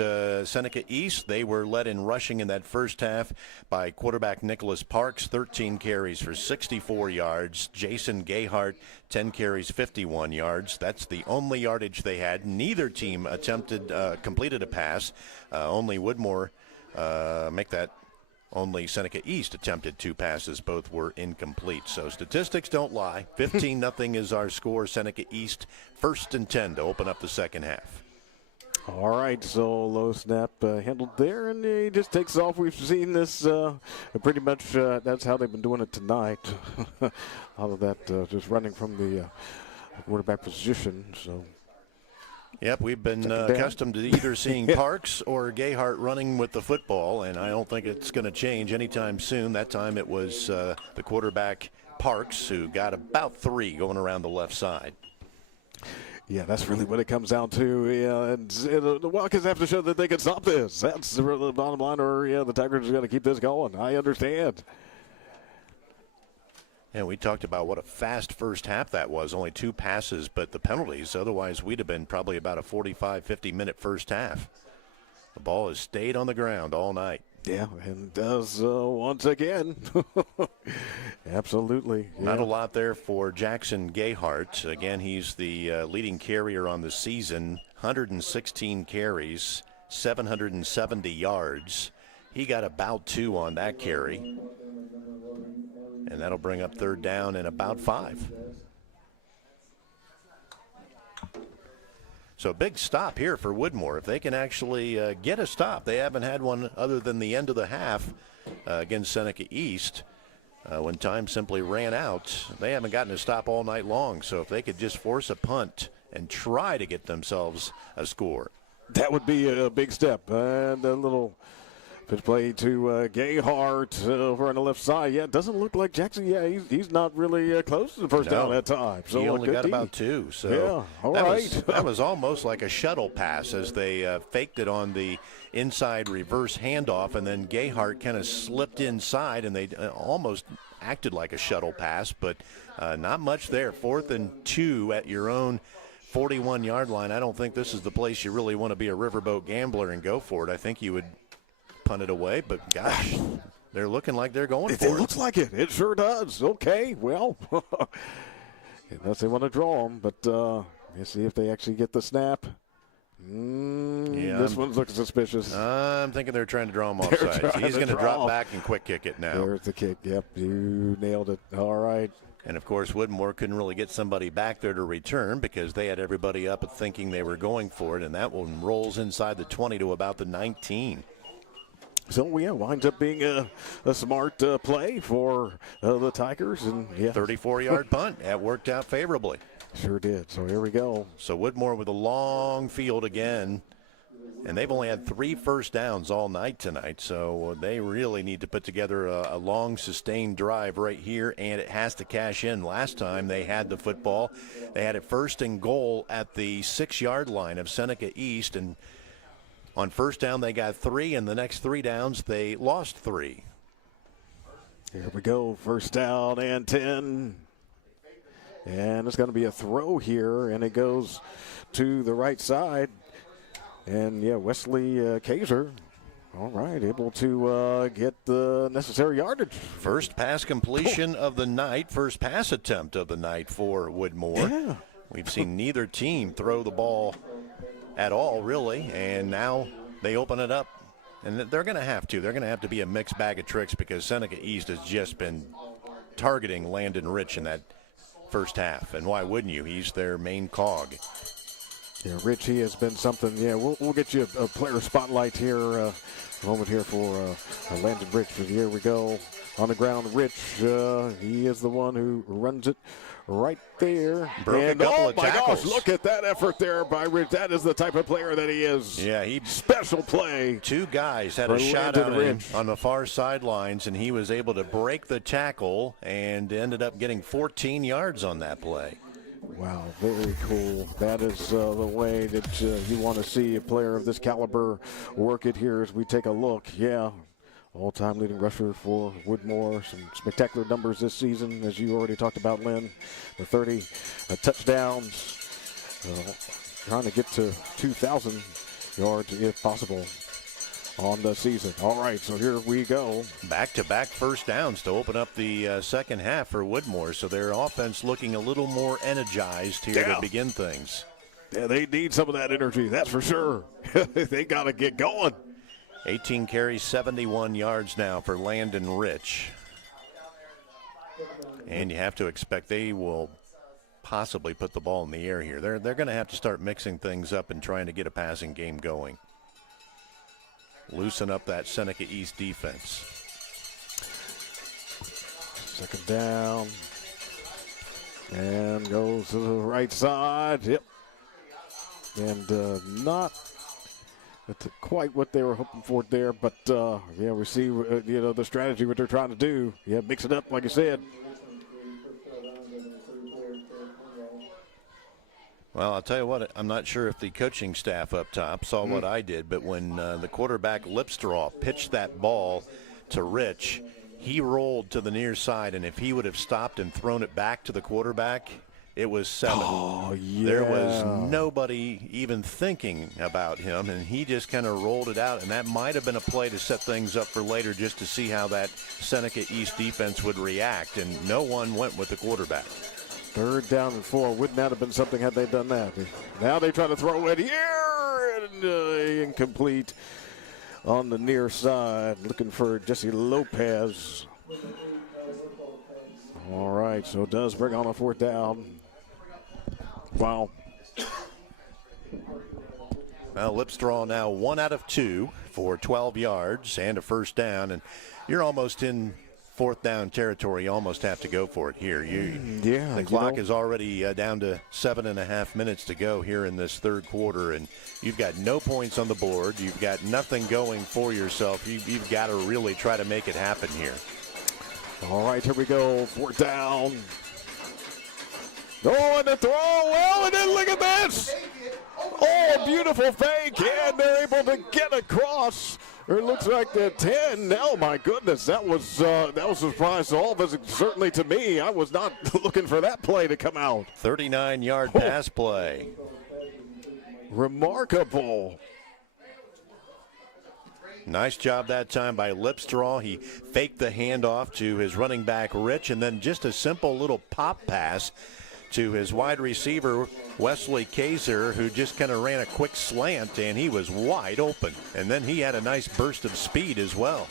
Seneca East. They were led in rushing in that first half by quarterback Nicholas Parks, 13 carries for 64 yards. Jason Gayhart, 10 carries, 51 yards. That's the only yardage they had. Neither team completed a pass. Only Woodmore only Seneca East attempted 2 passes. Both were incomplete. So statistics don't lie. 15-0 is our score. Seneca East 1st and 10 to open up the second half. All right, so low snap handled there, and he just takes off. We've seen this pretty much. That's how they've been doing it tonight. All of that just running from the quarterback position. So. Yep, we've been accustomed to either seeing Parks or Gayhart running with the football, and I don't think it's going to change anytime soon. That time it was the quarterback Parks who got about 3 going around the left side. Yeah, that's really what it comes down to. Yeah, and the Wildcats have to show that they can stop this. That's the bottom line, or the Tigers are going to keep this going. I understand. Yeah, we talked about what a fast first half that was. Only 2 passes, but the penalties. Otherwise, we'd have been probably about a 45, 50-minute first half. The ball has stayed on the ground all night. Yeah, and does once again. Absolutely. Yeah. Not a lot there for Jackson Gayhart. Again, he's the leading carrier on the season. 116 carries, 770 yards. He got about 2 on that carry. And that'll bring up third down and about 5. So big stop here for Woodmore. If they can actually get a stop, they haven't had one other than the end of the half against Seneca East when time simply ran out. They haven't gotten a stop all night long. So if they could just force a punt and try to get themselves a score, that would be a big step. And a little pitch play to Gayhart over on the left side. Yeah, it doesn't look like Jackson. Yeah, he's not really close to the first down that time. So he only got about 2. So yeah, all right. That was almost like a shuttle pass as they faked it on the inside reverse handoff, and then Gayhart kind of slipped inside, and they almost acted like a shuttle pass, but not much there. 4th and 2 at your own 41-yard line. I don't think this is the place you really want to be a riverboat gambler and go for it. I think you would punt it away, but gosh, they're looking like they're going for it. It looks like it. It sure does. Okay, well, unless they want to draw them, but let's see if they actually get the snap. This one's looking suspicious. I'm thinking they're trying to draw him offside. He's going to drop back and quick kick it now. There's the kick. Yep, you nailed it. All right. And, of course, Woodmore couldn't really get somebody back there to return because they had everybody up thinking they were going for it, and that one rolls inside the 20 to about the 19. So, yeah, winds up being a smart play for the Tigers. And 34-yard punt. That worked out favorably. Sure did. So, here we go. So, Woodmore with a long field again. And they've only had 3 first downs all night tonight. So, they really need to put together a long, sustained drive right here. And it has to cash in. Last time they had the football, they had it 1st and goal at the 6-yard line of Seneca East. And on first down, they got 3, and the next 3 downs, they lost 3. Here we go, 1st down and 10. And it's going to be a throw here, and it goes to the right side. And, Wesley Kaiser, all right, able to get the necessary yardage. First pass completion of the night, first pass attempt of the night for Woodmore. Yeah. We've seen neither team throw the ball at all, really, and now they open it up, and they're going to have to. They're going to have to be a mixed bag of tricks because Seneca East has just been targeting Landon Rich in that first half, and why wouldn't you? He's their main cog. Yeah, Rich, he has been something. Yeah, we'll get you a player spotlight here, a moment here for Landon Rich. But here we go on the ground. Rich, he is the one who runs it right there. Broke a couple of tackles. Gosh, look at that effort there by Rich. That is the type of player that he is. Yeah, special play. 2 guys had a shot at him on the far sidelines, and he was able to break the tackle and ended up getting 14 yards on that play. Wow, very cool. That is the way that you want to see a player of this caliber work it here as we take a look. Yeah, all-time leading rusher for Woodmore. Some spectacular numbers this season, as you already talked about, Lynn. The 30 touchdowns, trying to get to 2,000 yards if possible on the season. All right, so here we go. Back-to-back first downs to open up the second half for Woodmore, so their offense looking a little more energized here to begin things. Yeah, they need some of that energy, that's for sure. They got to get going. 18 carries, 71 yards now for Landon Rich. And you have to expect they will possibly put the ball in the air here. They're going to have to start mixing things up and trying to get a passing game going. Loosen up that Seneca East defense. 2nd down. And goes to the right side. Yep. And not quite what they were hoping for there. But, we see, the strategy, what they're trying to do. Yeah, mix it up, like you said. Well, I'll tell you what, I'm not sure if the coaching staff up top saw what I did, but when the quarterback Lipstraw pitched that ball to Rich, he rolled to the near side, and if he would have stopped and thrown it back to the quarterback, it was 7. Oh, yeah. There was nobody even thinking about him, and he just kind of rolled it out, and that might have been a play to set things up for later just to see how that Seneca East defense would react, and no one went with the quarterback. 3rd down and 4. Wouldn't that have been something had they done that? Now they try to throw it here, incomplete on the near side. Looking for Jesse Lopez. All right, so it does bring on a 4th down. Wow. Well, Lipstraw now 1 out of 2 for 12 yards and a 1st down, and you're almost in 4th down territory. You almost have to go for it here. The clock is already down to 7.5 minutes to go here in this 3rd quarter, and you've got no points on the board. You've got nothing going for yourself. You've got to really try to make it happen here. All right, here we go. 4th down. Oh, and the throw. Well, and then look at this. Oh, beautiful fake, and they're able to get across. It looks like the 10. Oh my goodness, that was a surprise to all of us. Certainly to me, I was not looking for that play to come out. 39-yard pass play. Remarkable. Nice job that time by Lipstraw. He faked the handoff to his running back Rich, and then just a simple little pop pass to his wide receiver, Wesley Kaiser, who just kind of ran a quick slant, and he was wide open. And then he had a nice burst of speed as well.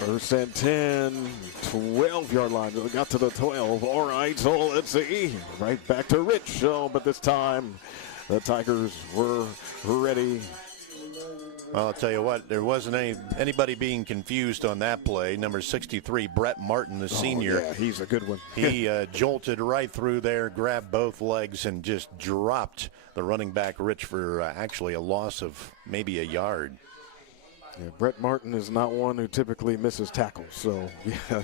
1st and 10, 12-yard line. We got to the 12. All right, so let's see. Right back to Rich. But this time the Tigers were ready. Well, I'll tell you what, there wasn't anybody being confused on that play. Number 63, Brett Martin, the senior. Yeah, he's a good one. He jolted right through there, grabbed both legs, and just dropped the running back Rich for actually a loss of maybe a yard. Yeah, Brett Martin is not one who typically misses tackles, so yeah,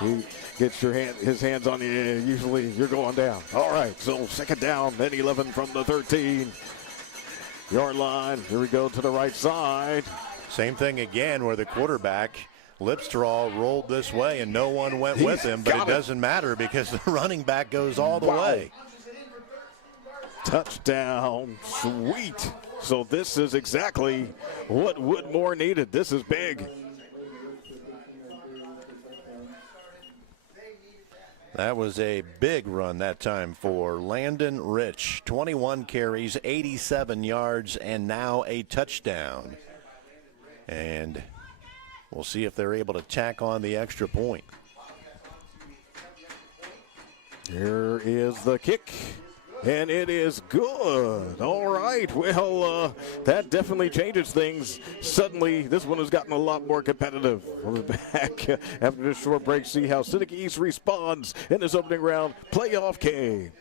he gets his hands on you, usually you're going down. All right, so 2nd down, then 11 from the 13-yard line. Here we go to the right side. Same thing again where the quarterback, Lipstraw, rolled this way and no one went with him, but it doesn't matter because the running back goes all the way. Touchdown, sweet. So this is exactly what Woodmore needed. This is big. That was a big run that time for Landon Rich. 21 carries, 87 yards, and now a touchdown. And we'll see if they're able to tack on the extra point. Here is the kick, and it is good. All right, well, that definitely changes things. Suddenly, this one has gotten a lot more competitive. We're back after this short break. See how Seneca East responds in this opening round playoff game.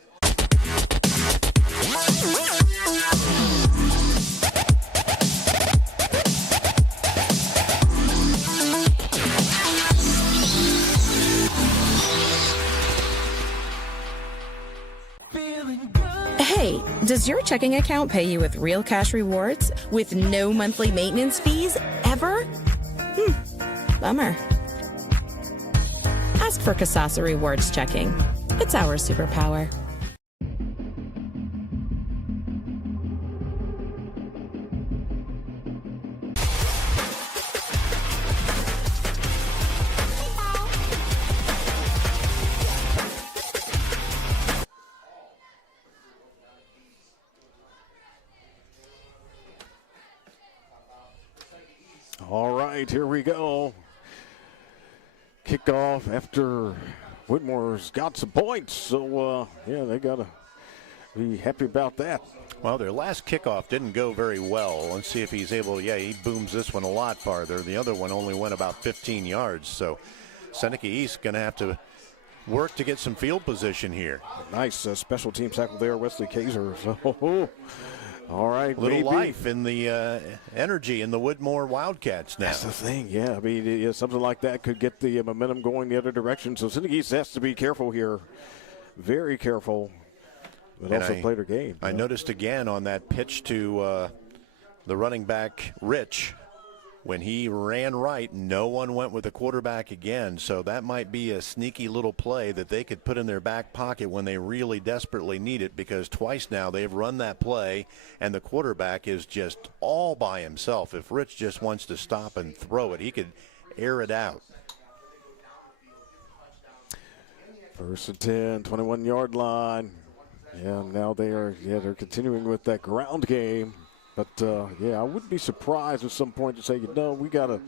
Hey, does your checking account pay you with real cash rewards with no monthly maintenance fees ever? Bummer. Ask for Kasasa Rewards Checking. It's our superpower. All right, here we go. Kickoff after Woodmore's got some points. So, yeah, they got to be happy about that. Well, their last kickoff didn't go very well. Let's see if he's able. Yeah, he booms this one a lot farther. The other one only went about 15 yards. So Seneca East going to have to work to get some field position here. Nice special team tackle there, Wesley Kaiser. So, all right, little life in the energy in the Woodmore Wildcats now. That's the thing, yeah. I mean, something like that could get the momentum going the other direction. So Seneca East has to be careful here, very careful, but and also play their game. I noticed again on that pitch to the running back Rich, when he ran right, no one went with the quarterback again. So that might be a sneaky little play that they could put in their back pocket when they really desperately need it, because twice now they've run that play and the quarterback is just all by himself. If Rich just wants to stop and throw it, he could air it out. 1st and 10, 21-yard line. Yeah, now they're continuing with that ground game. But, yeah, I wouldn't be surprised at some point to say, we got to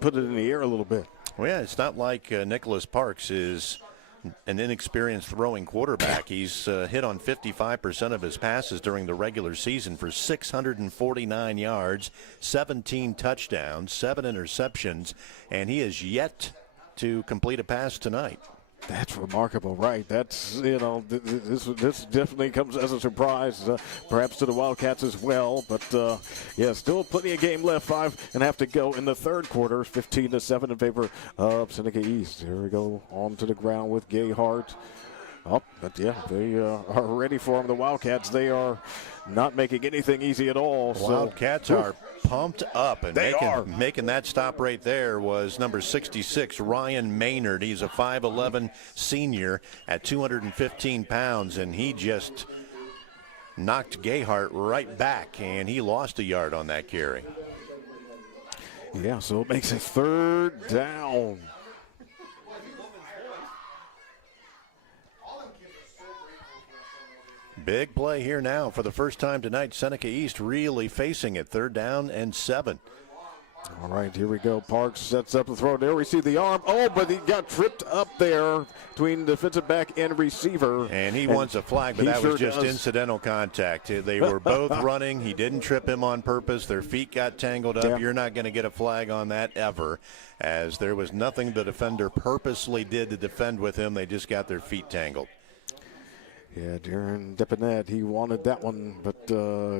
put it in the air a little bit. Well, yeah, it's not like Nicholas Parks is an inexperienced throwing quarterback. He's hit on 55% of his passes during the regular season for 649 yards, 17 touchdowns, 7 interceptions, and he is yet to complete a pass tonight. That's remarkable, right? That's, this definitely comes as a surprise, perhaps to the Wildcats as well. But, yeah, still plenty of game left. 5.5 to go in the third quarter. 15-7 in favor of Seneca East. Here we go on to the ground with Gayhart. Oh, but, yeah, they are ready for him. The Wildcats, they are not making anything easy at all. Wildcats are pumped up, and making that stop right there was number 66, Ryan Maynard. He's a 5'11 senior at 215 pounds, and he just knocked Gayhart right back, and he lost a yard on that carry. Yeah, so it makes it third down. Big play here now for the first time tonight. Seneca East really facing it. 3rd down and 7. All right, here we go. Parks sets up the throw. There we see the arm. Oh, but he got tripped up there between defensive back and receiver. And he wants a flag, but that was just incidental contact. They were both running. He didn't trip him on purpose. Their feet got tangled up. Yeah. You're not going to get a flag on that ever, as there was nothing the defender purposely did to defend with him. They just got their feet tangled. Yeah, Darren Depinet, he wanted that one, but,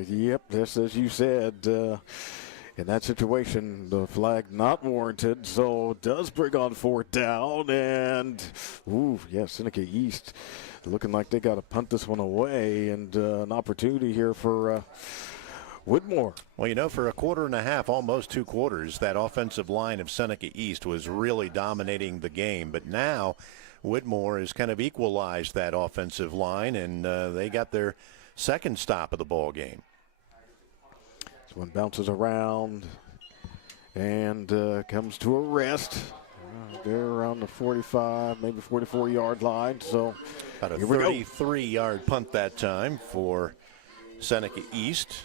yep, just as you said, in that situation, the flag not warranted, so does bring on 4th down, and, Seneca East looking like they got to punt this one away, and an opportunity here for Woodmore. Well, for a quarter and a half, almost 2 quarters, that offensive line of Seneca East was really dominating the game, but now Woodmore has kind of equalized that offensive line, and they got their second stop of the ball game. This one bounces around and comes to a rest. They're around the 45, maybe 44-yard line. So about a 33-yard punt that time for Seneca East.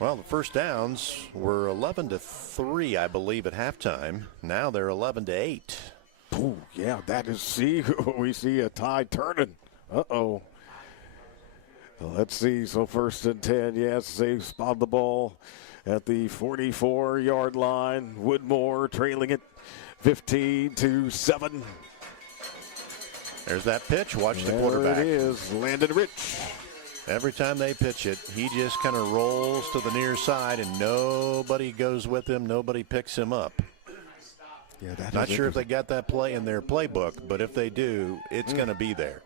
Well, the first downs were 11-3, I believe, at halftime. Now they're 11-8. Ooh, yeah, that is, we see a tide turning. Uh-oh. Let's see, so 1st and 10, yes, they spotted the ball at the 44-yard line. Woodmore trailing it 15-7. There's that pitch. Watch the quarterback. There it is, Landon Rich. Every time they pitch it, he just kind of rolls to the near side, and nobody goes with him. Nobody picks him up. Yeah, not sure if they got that play in their playbook, but if they do, it's going to be there.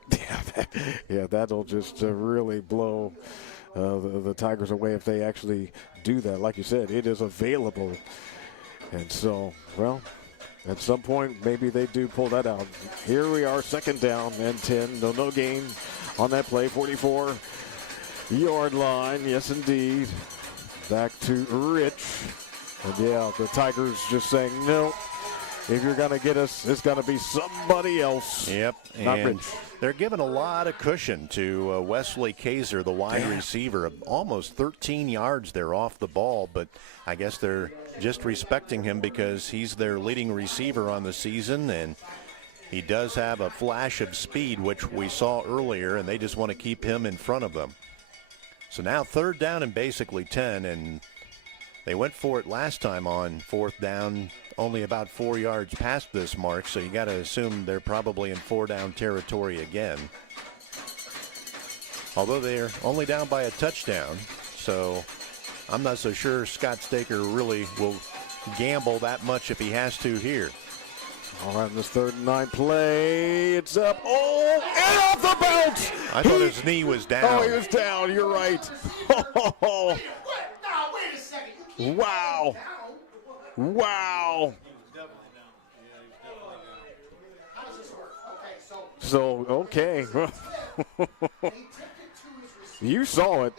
Yeah, that'll just really blow the Tigers away if they actually do that. Like you said, it is available. And so, well, at some point, maybe they do pull that out. Here we are, 2nd down and 10. No gain on that play, 44-yard line. Yes, indeed. Back to Rich. And, yeah, the Tigers just saying, no, if you're going to get us, it's going to be somebody else. Yep. Not and Rich. They're giving a lot of cushion to Wesley Kaiser, the wide receiver. Almost 13 yards there off the ball, but I guess they're just respecting him because he's their leading receiver on the season, and he does have a flash of speed, which we saw earlier, and they just want to keep him in front of them. So now 3rd down and basically 10, and they went for it last time on 4th down, only about 4 yards past this mark, so you got to assume they're probably in 4-down territory again. Although they're only down by a touchdown, so I'm not so sure Scott Staker really will gamble that much if he has to here. All right, in this 3rd and 9 play, it's up. Oh, and off the bounce! I thought his knee was down. Oh, he was down. You're right. Oh, wow. Wow. So, okay. You saw it.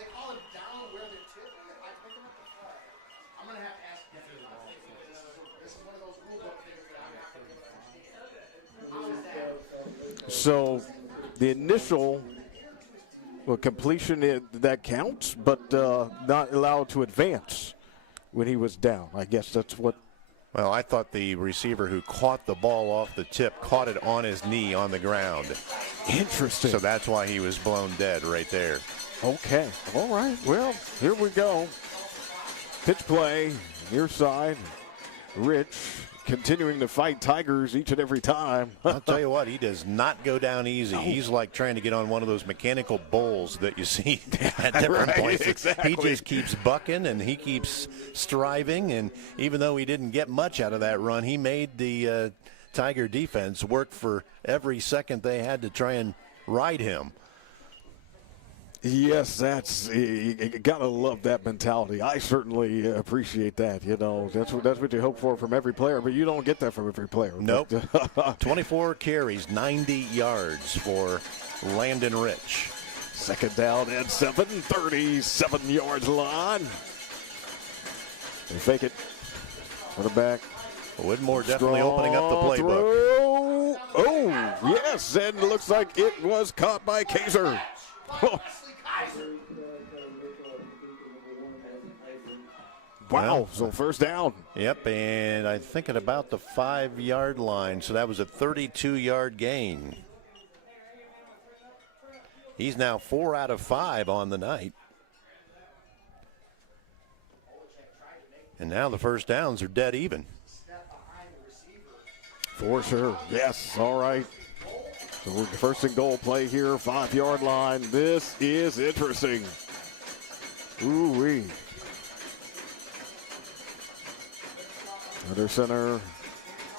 So the initial Well, completion, that counts, but not allowed to advance when he was down. I guess that's what. Well, I thought the receiver who caught the ball off the tip caught it on his knee on the ground. Interesting. So that's why he was blown dead right there. Okay. All right. Well, here we go. Pitch play, near side. Rich continuing to fight Tigers each and every time. I'll tell you what, he does not go down easy. He's like trying to get on one of those mechanical bowls that you see at different Right, places. exactly. He just keeps bucking and he keeps striving. And even though he didn't get much out of that run, he made the Tiger defense work for every second they had to try and ride him. Yes, you gotta love that mentality. I certainly appreciate that. You know, that's what you hope for from every player, but you don't get that from every player. Nope. 24 carries, 90 yards for Landon Rich. Second down and 7, 37 yards line. They fake it. Put it back. Woodmore definitely opening up the playbook. Throw. Oh, yes, and it looks like it was caught by Kaiser. Wow, so first down. Yep, and I think at about the 5-yard line, so that was a 32-yard gain. He's now 4 out of 5 on the night. And now the first downs are dead even. For sure, yes, all right. So the first and goal play here, 5-yard line. This is interesting. Ooh-wee. Under center,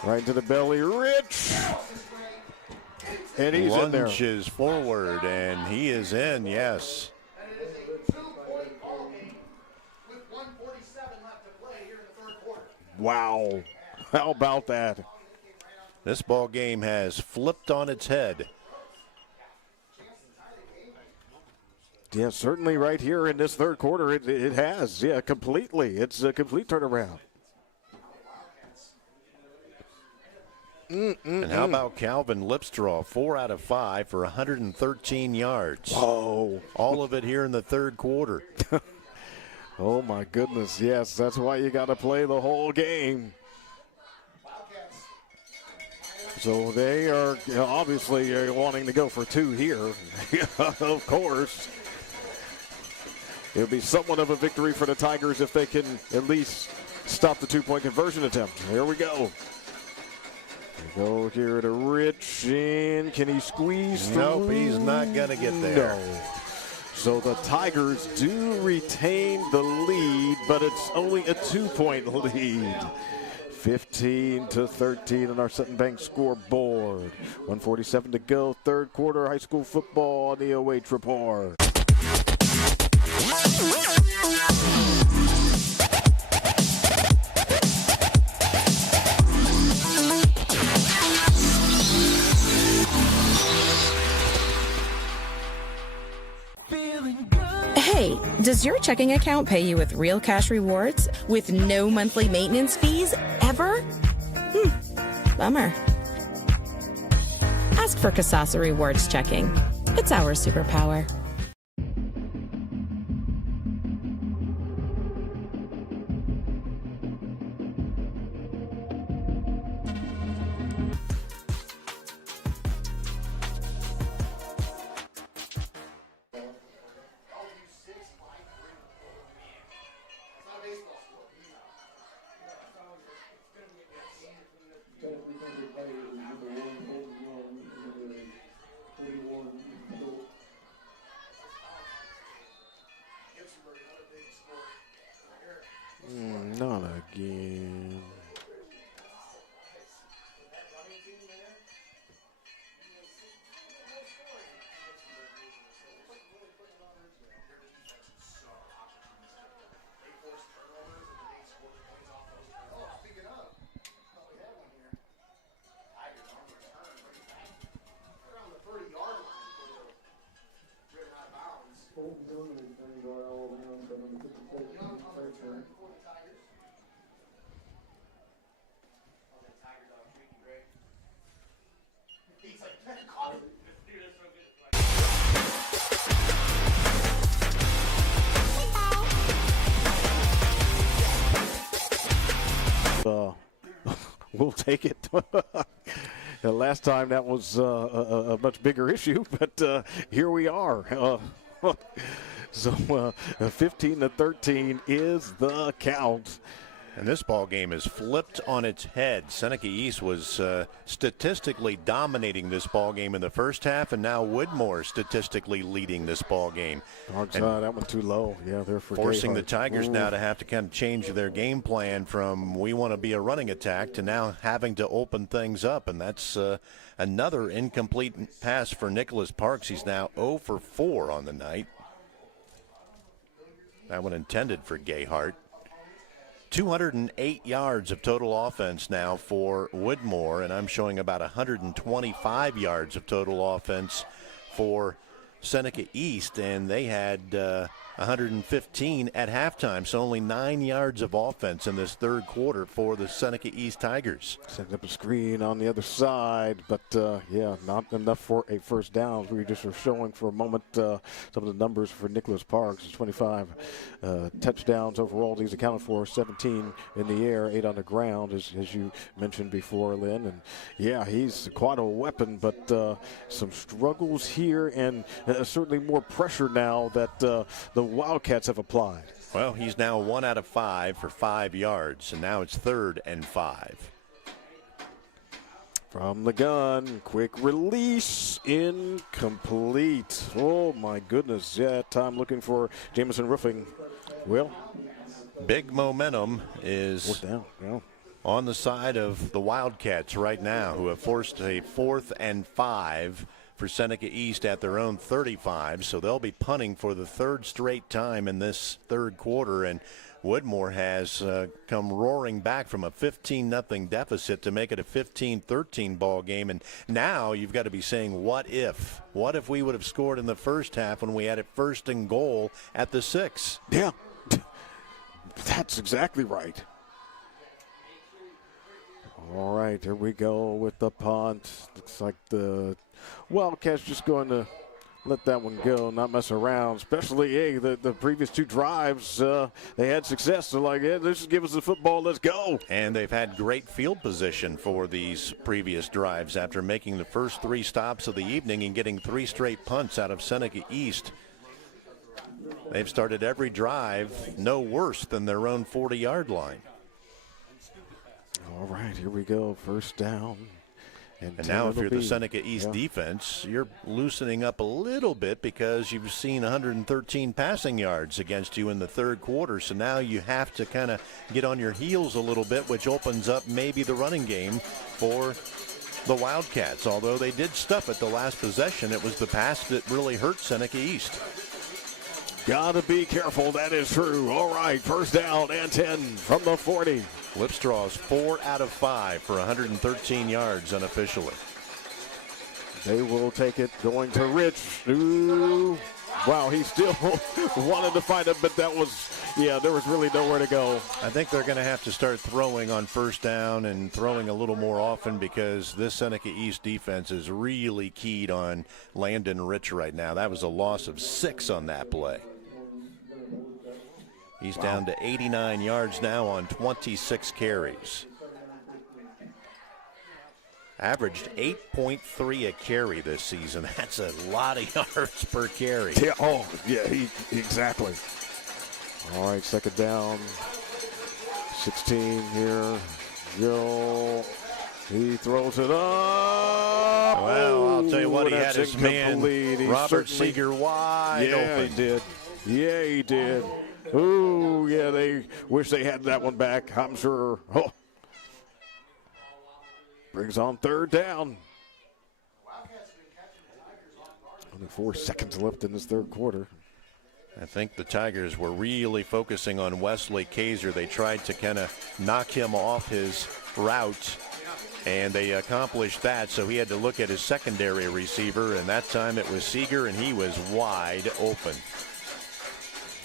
right into the belly, Rich. And he's in there. Lunges forward, and he is in, yes. Wow, how about that? This ball game has flipped on its head. Yeah, certainly right here in this third quarter, it has, yeah, completely. It's a complete turnaround. And how about Calvin Lipstraw, 4 out of 5 for 113 yards. Oh. All of it here in the third quarter. Oh, my goodness, yes, that's why you got to play the whole game. So they are obviously wanting to go for 2 here, of course. It'll be somewhat of a victory for the Tigers if they can at least stop the 2-point conversion attempt. Here we go. We go here to Rich, and can he squeeze through? Nope, he's not going to get there. No. So the Tigers do retain the lead, but it's only a 2-point lead. 15-13 on our Sutton Bank scoreboard. 1:47 to go, third quarter high school football on the OH Report. Hey, does your checking account pay you with real cash rewards with no monthly maintenance fees ever? Bummer. Ask for Kasasa Rewards Checking. It's our superpower. Not again. we'll take it. The last time that was a much bigger issue, but here we are. So 15-13 is the count. And this ball game is flipped on its head. Seneca East was statistically dominating this ball game in the first half, and now Woodmore statistically leading this ball game. That one too low. Yeah, they're forcing the Tigers now to have to kind of change their game plan from we want to be a running attack to now having to open things up, and that's another incomplete pass for Nicholas Parks. He's now 0 for 4 on the night. That one intended for Gayhart. 208 yards of total offense now for Woodmore, and I'm showing about 125 yards of total offense for Seneca East, and they had 115 at halftime, so only 9 yards of offense in this third quarter for the Seneca East Tigers. Setting up a screen on the other side, but yeah, not enough for a first down. We just were showing for a moment some of the numbers for Nicholas Parks. 25 touchdowns overall. He's accounted for 17 in the air, 8 on the ground, as you mentioned before, Lynn. And yeah, he's quite a weapon, but some struggles here, and certainly more pressure now that the Wildcats have applied. Well, he's now 1 out of 5 for 5 yards, and now it's 3rd and 5. From the gun, quick release, incomplete. Oh my goodness, yeah, time looking for Jameson Roofing. Will? Big momentum is Fourth down, yeah. On the side of the Wildcats right now, who have forced a 4th and 5 for Seneca East at their own 35, so they'll be punting for the 3rd straight time in this third quarter, and Woodmore has come roaring back from a 15-0 deficit to make it a 15-13 ball game, and now you've got to be saying, what if? What if we would have scored in the first half when we had it 1st and goal at the 6? Yeah, that's exactly right. All right, here we go with the punt. Looks like the Wildcats just going to let that one go, not mess around. Especially, the previous 2 drives, they had success. They're like, yeah, let's just give us the football, let's go. And they've had great field position for these previous drives after making the first 3 stops of the evening and getting 3 straight punts out of Seneca East. They've started every drive no worse than their own 40-yard line. All right, here we go, first down. And now if you're the Seneca East defense, you're loosening up a little bit because you've seen 113 passing yards against you in the third quarter. So now you have to kind of get on your heels a little bit, which opens up maybe the running game for the Wildcats. Although they did stuff at the last possession, it was the pass that really hurt Seneca East. Gotta be careful, that is true. All right, first down and 10 from the 40. Lipstraw's 4 out of 5 for 113 yards unofficially. They will take it, going to Rich. Ooh. Wow, he still wanted to find it, but that was, yeah, there was really nowhere to go. I think they're going to have to start throwing on first down and throwing a little more often because this Seneca East defense is really keyed on Landon Rich right now. That was a loss of 6 on that play. He's down to 89 yards now on 26 carries. Averaged 8.3 a carry this season. That's a lot of yards per carry. Yeah, exactly. All right, second down. 16 here. Joe. He throws it up. Well, I'll tell you what, he had his man, Robert certainly, Seeger, wide open. Yeah, he did. Yeah, he did. Ooh, yeah, they wish they had that one back, I'm sure. Oh. Brings on third down. Only 4 seconds left in this third quarter. I think the Tigers were really focusing on Wesley Kaiser. They tried to kind of knock him off his route, and they accomplished that, so he had to look at his secondary receiver, and that time it was Seeger, and he was wide open.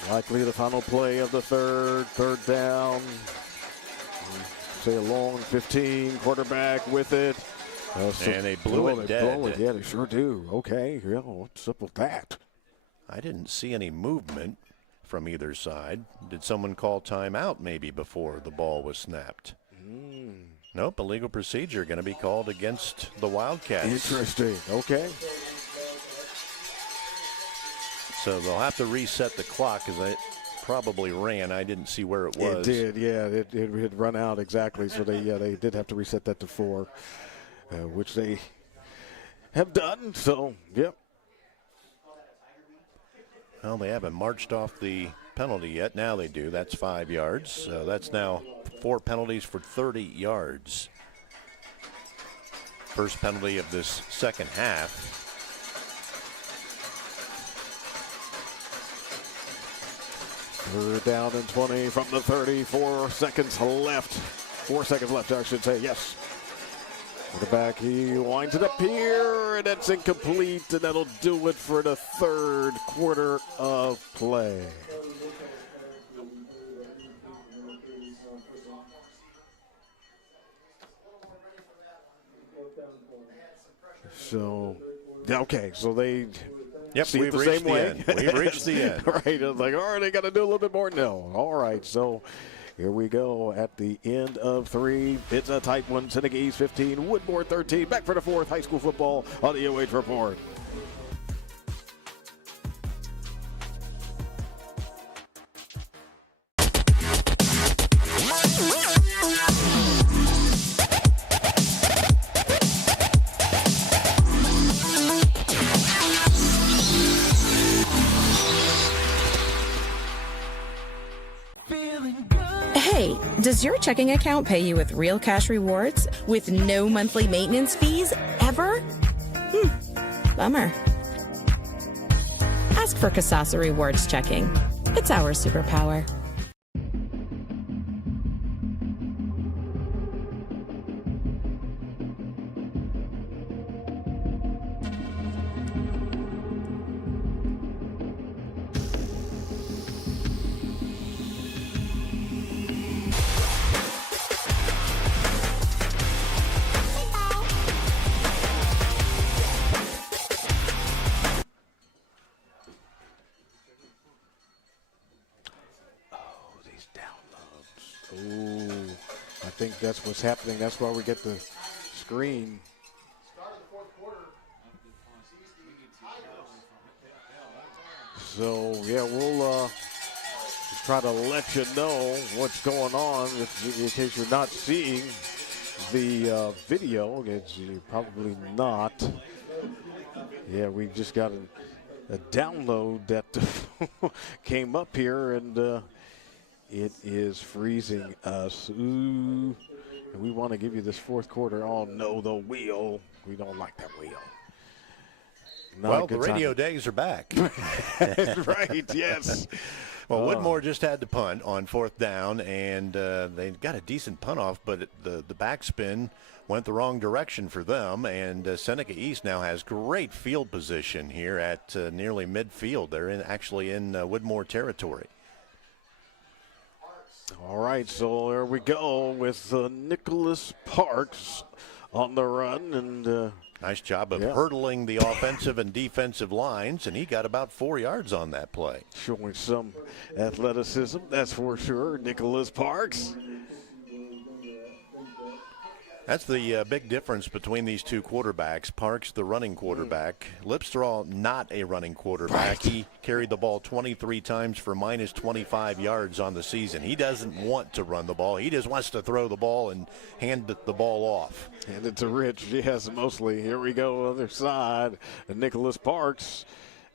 Likely the final play of the third down. Say a long 15, quarterback with it. And they blew it dead. Yeah, they sure do. Okay, yeah, what's up with that? I didn't see any movement from either side. Did someone call timeout maybe before the ball was snapped? Nope, illegal procedure going to be called against the Wildcats. Interesting. Okay. So they'll have to reset the clock because it probably ran. I didn't see where it was. It did, yeah. It had run out exactly. So they did have to reset that to 4, which they have done. So, yep. Well, they haven't marched off the penalty yet. Now they do. That's 5 yards. So that's now 4 penalties for 30 yards. First penalty of this second half. Third down and 20 from the 30. 4 seconds left. 4 seconds left, I should say. Yes. Quarterback, he winds it up here, and it's incomplete, and that'll do it for the third quarter of play. So, okay, so they see it the same way. We've reached the end. Right, it's like, all right, they got to do a little bit more. No, all right, so here we go at the end of 3. It's a tight one. Seneca East 15, Woodmore 13. Back for the 4th high school football on the OH Report. Hey, does your checking account pay you with real cash rewards with no monthly maintenance fees ever? Bummer. Ask for Kasasa Rewards Checking. It's our superpower. I think that's what's happening. That's why we get the screen. So, yeah, we'll just try to let you know what's going on in case you're not seeing the video. You're probably not. Yeah, we just got a download that came up here, and it is freezing us. Ooh. And we want to give you this 4th quarter. Oh, no, the wheel. We don't like that wheel. Well, the radio days are back. Right, yes. Well, Woodmore just had to punt on 4th down, and they got a decent punt off, but the backspin went the wrong direction for them, and Seneca East now has great field position here at nearly midfield. They're actually in Woodmore territory. All right, so there we go with Nicholas Parks on the run. And nice job of hurdling the offensive and defensive lines, and he got about 4 yards on that play. Showing some athleticism, that's for sure. Nicholas Parks. That's the big difference between these two quarterbacks. Parks, the running quarterback. Lipstraw, not a running quarterback. Right. He carried the ball 23 times for minus 25 yards on the season. He doesn't want to run the ball. He just wants to throw the ball and hand the ball off. Hand it to Rich, yes, mostly. Here we go, other side. Nicholas Parks.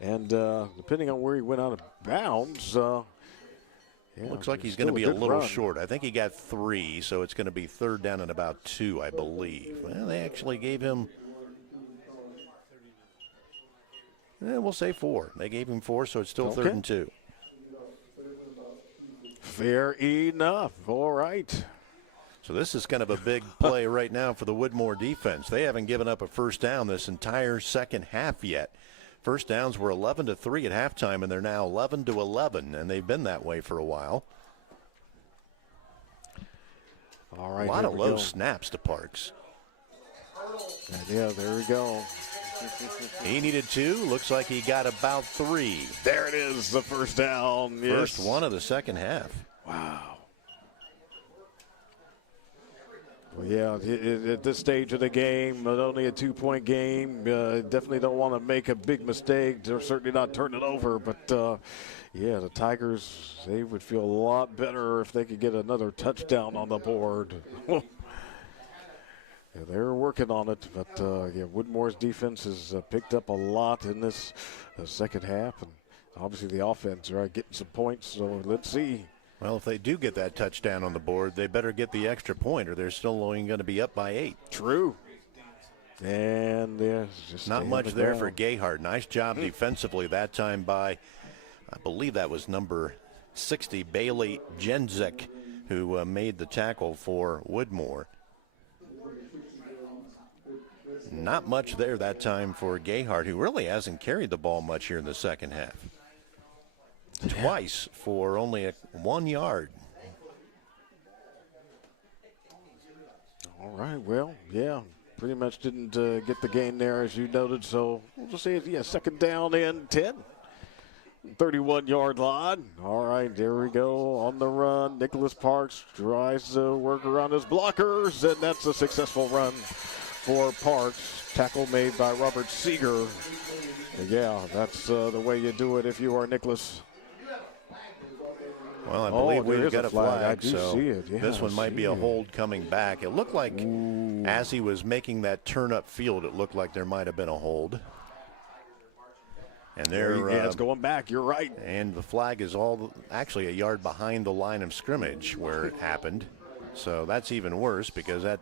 And depending on where he went out of bounds, looks like he's going to be a little short. I think he got 3, so it's going to be 3rd down and about 2, I believe. Well, they actually gave him, we'll say 4. They gave him 4, so it's still 3rd and 2. Fair enough. All right. So this is kind of a big play right now for the Woodmore defense. They haven't given up a first down this entire second half yet. First downs were 11-3 at halftime, and they're now 11-11, and they've been that way for a while. All right, a lot of low snaps to Parks. And yeah, there we go. He needed 2. Looks like he got about 3. There it is, the first down. Yes. First one of the second half. Wow. Yeah, at this stage of the game, only a 2-point game. Definitely don't want to make a big mistake. They're certainly not turn it over. But, yeah, the Tigers, they would feel a lot better if they could get another touchdown on the board. Yeah, they're working on it. But, yeah, Woodmore's defense has picked up a lot in this second half. And obviously the offense, right, getting some points. So let's see. Well, if they do get that touchdown on the board, they better get the extra point or they're still only going to be up by 8. True. And yeah, just not much there for Gayhart. Nice job defensively that time by, I believe that was number 60, Bailey Jenzek, who made the tackle for Woodmore. Not much there that time for Gayhart, who really hasn't carried the ball much here in the second half. Twice for only 1 yard. All right, well, yeah, pretty much didn't get the gain there, as you noted. So we'll just say, yeah, second down and 10. 31-yard line. All right, there we go on the run. Nicholas Parks tries to work around his blockers, and that's a successful run for Parks. Tackle made by Robert Seeger. Yeah, that's the way you do it if you are Nicholas. Well, I believe we've got a flag, I do so see it. Yeah, this one might be a hold coming back. It looked like as he was making that turn up field, it looked like there might have been a hold. And yeah, it's going back. You're right. And the flag is actually a yard behind the line of scrimmage where it happened. So that's even worse because that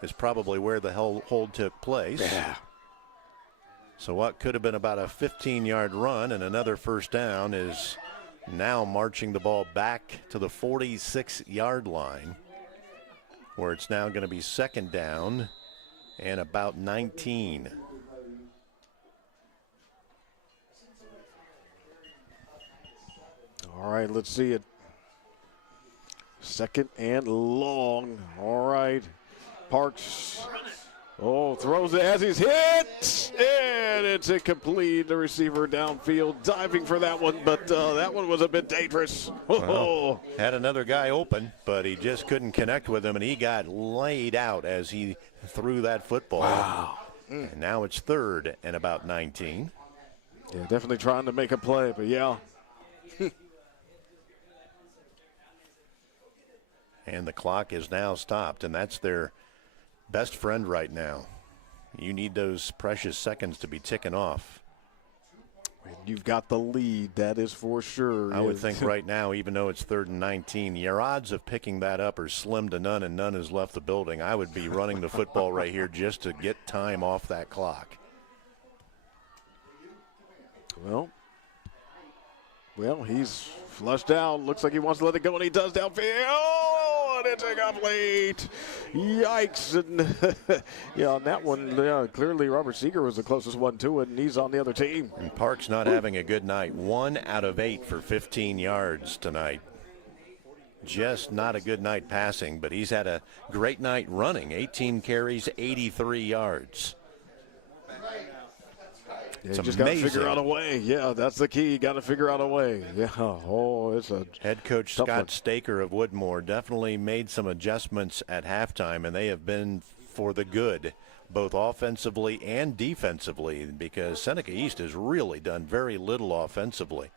is probably where the hold took place. Yeah. So what could have been about a 15-yard run and another first down is now marching the ball back to the 46-yard line, where it's now going to be second down and about 19. All right, let's see it. Second and long. All right. Parks. Oh, throws it as he's hit. And it's incomplete. The receiver downfield diving for that one, but that one was a bit dangerous. Well, had another guy open, but he just couldn't connect with him, and he got laid out as he threw that football. Wow. And now it's third and about 19. Yeah, definitely trying to make a play, but yeah. And the clock is now stopped, and that's their best friend right now. You need those precious seconds to be ticking off. You've got the lead, that is for sure. I would think right now, even though it's third and 19, your odds of picking that up are slim to none, and none has left the building. I would be running the football right here just to get time off that clock. Well, he's flushed out. Looks like he wants to let it go, and he does downfield. And it's incomplete. Yikes. And yeah, on that one, clearly Robert Seeger was the closest one to it, and he's on the other team. And Parks not having a good night. 1 out of 8 for 15 yards tonight. Just not a good night passing, but he's had a great night running. 18 carries, 83 yards. Yeah, you just got to figure out a way. Yeah, that's the key. You got to figure out a way. Yeah. Oh, it's a head coach Scott Staker of Woodmore definitely made some adjustments at halftime, and they have been for the good, both offensively and defensively, because Seneca East has really done very little offensively.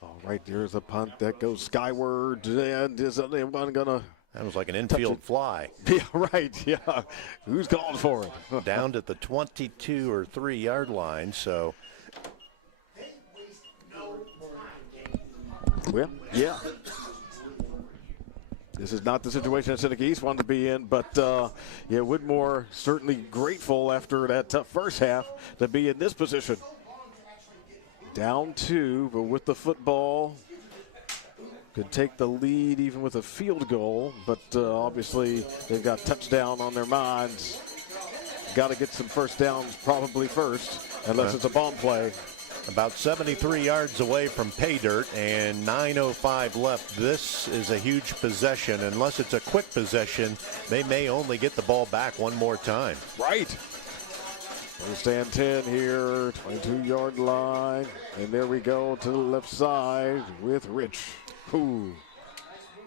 All right, there's a punt that goes skyward, and is anyone gonna? That was like an infield fly. Yeah, right. Yeah. Who's calling for it? Down at the 22 or 3 yard line. So. Well, yeah. This is not the situation that Seneca East wanted to be in, but yeah, Woodmore certainly grateful after that tough first half to be in this position. Down 2, but with the football. Could take the lead even with a field goal, but obviously they've got touchdown on their minds. Got to get some first downs probably first, unless it's a bomb play. About 73 yards away from pay dirt and 9:05 left. This is a huge possession. Unless it's a quick possession, they may only get the ball back one more time. Right. First and 10 here, 22-yard line. And there we go to the left side with Rich. Ooh.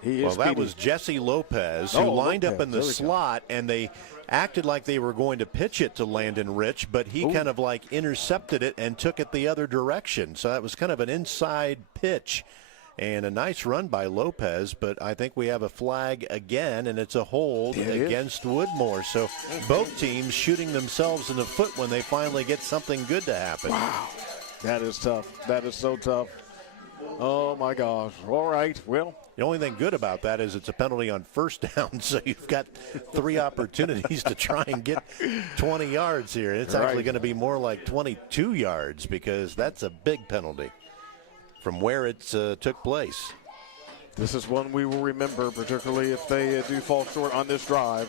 He is well, that speedy. was Jesse Lopez, who lined up in the slot, and they acted like they were going to pitch it to Landon Rich, but he kind of like intercepted it and took it the other direction. So that was kind of an inside pitch. And a nice run by Lopez, but I think we have a flag again, and it's a hold against Woodmore. So both teams shooting themselves in the foot when they finally get something good to happen. Wow. That is tough. That is so tough. Oh, my gosh. All right. Well, the only thing good about that is it's a penalty on first down, so you've got 3 opportunities to try and get 20 yards here. It's actually going to be more like 22 yards because that's a big penalty from where it took place. This is one we will remember, particularly if they do fall short on this drive.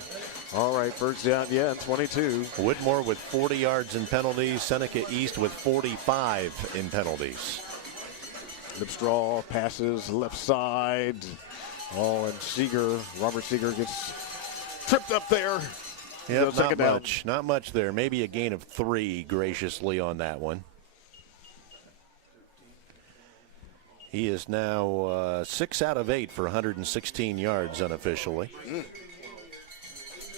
All right, first down, and 22. Woodmore with 40 yards in penalties, Seneca East with 45 in penalties. Lipstraw passes left side. Oh, and Robert Seeger gets tripped up there. Yeah, not much there. Maybe a gain of 3 graciously on that one. He is now 6 out of 8 for 116 yards unofficially.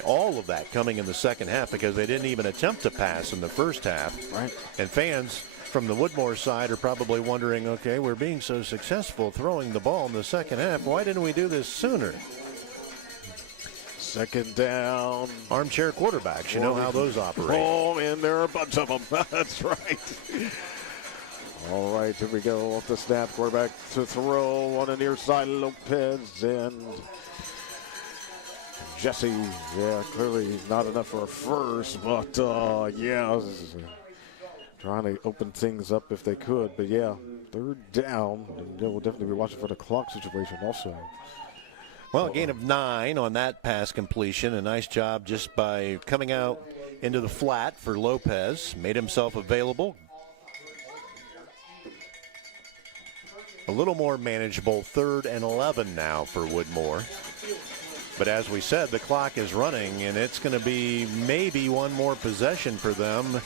All of that coming in the second half because they didn't even attempt to pass in the first half. Right. And fans from the Woodmore side are probably wondering, okay, we're being so successful throwing the ball in the second half. Why didn't we do this sooner? Second down. Armchair quarterbacks, you know how those operate. Oh, and there are a bunch of them. That's right. All right, here we go. Off the snap, quarterback to throw on the near side. Lopez and Jesse. Yeah, clearly not enough for a first, but trying to open things up if they could. But yeah, third down. And we'll definitely be watching for the clock situation also. Well, a gain of 9 on that pass completion. A nice job just by coming out into the flat for Lopez. Made himself available. A little more manageable, 3rd and 11 now for Woodmore. But as we said, the clock is running, and it's going to be maybe one more possession for them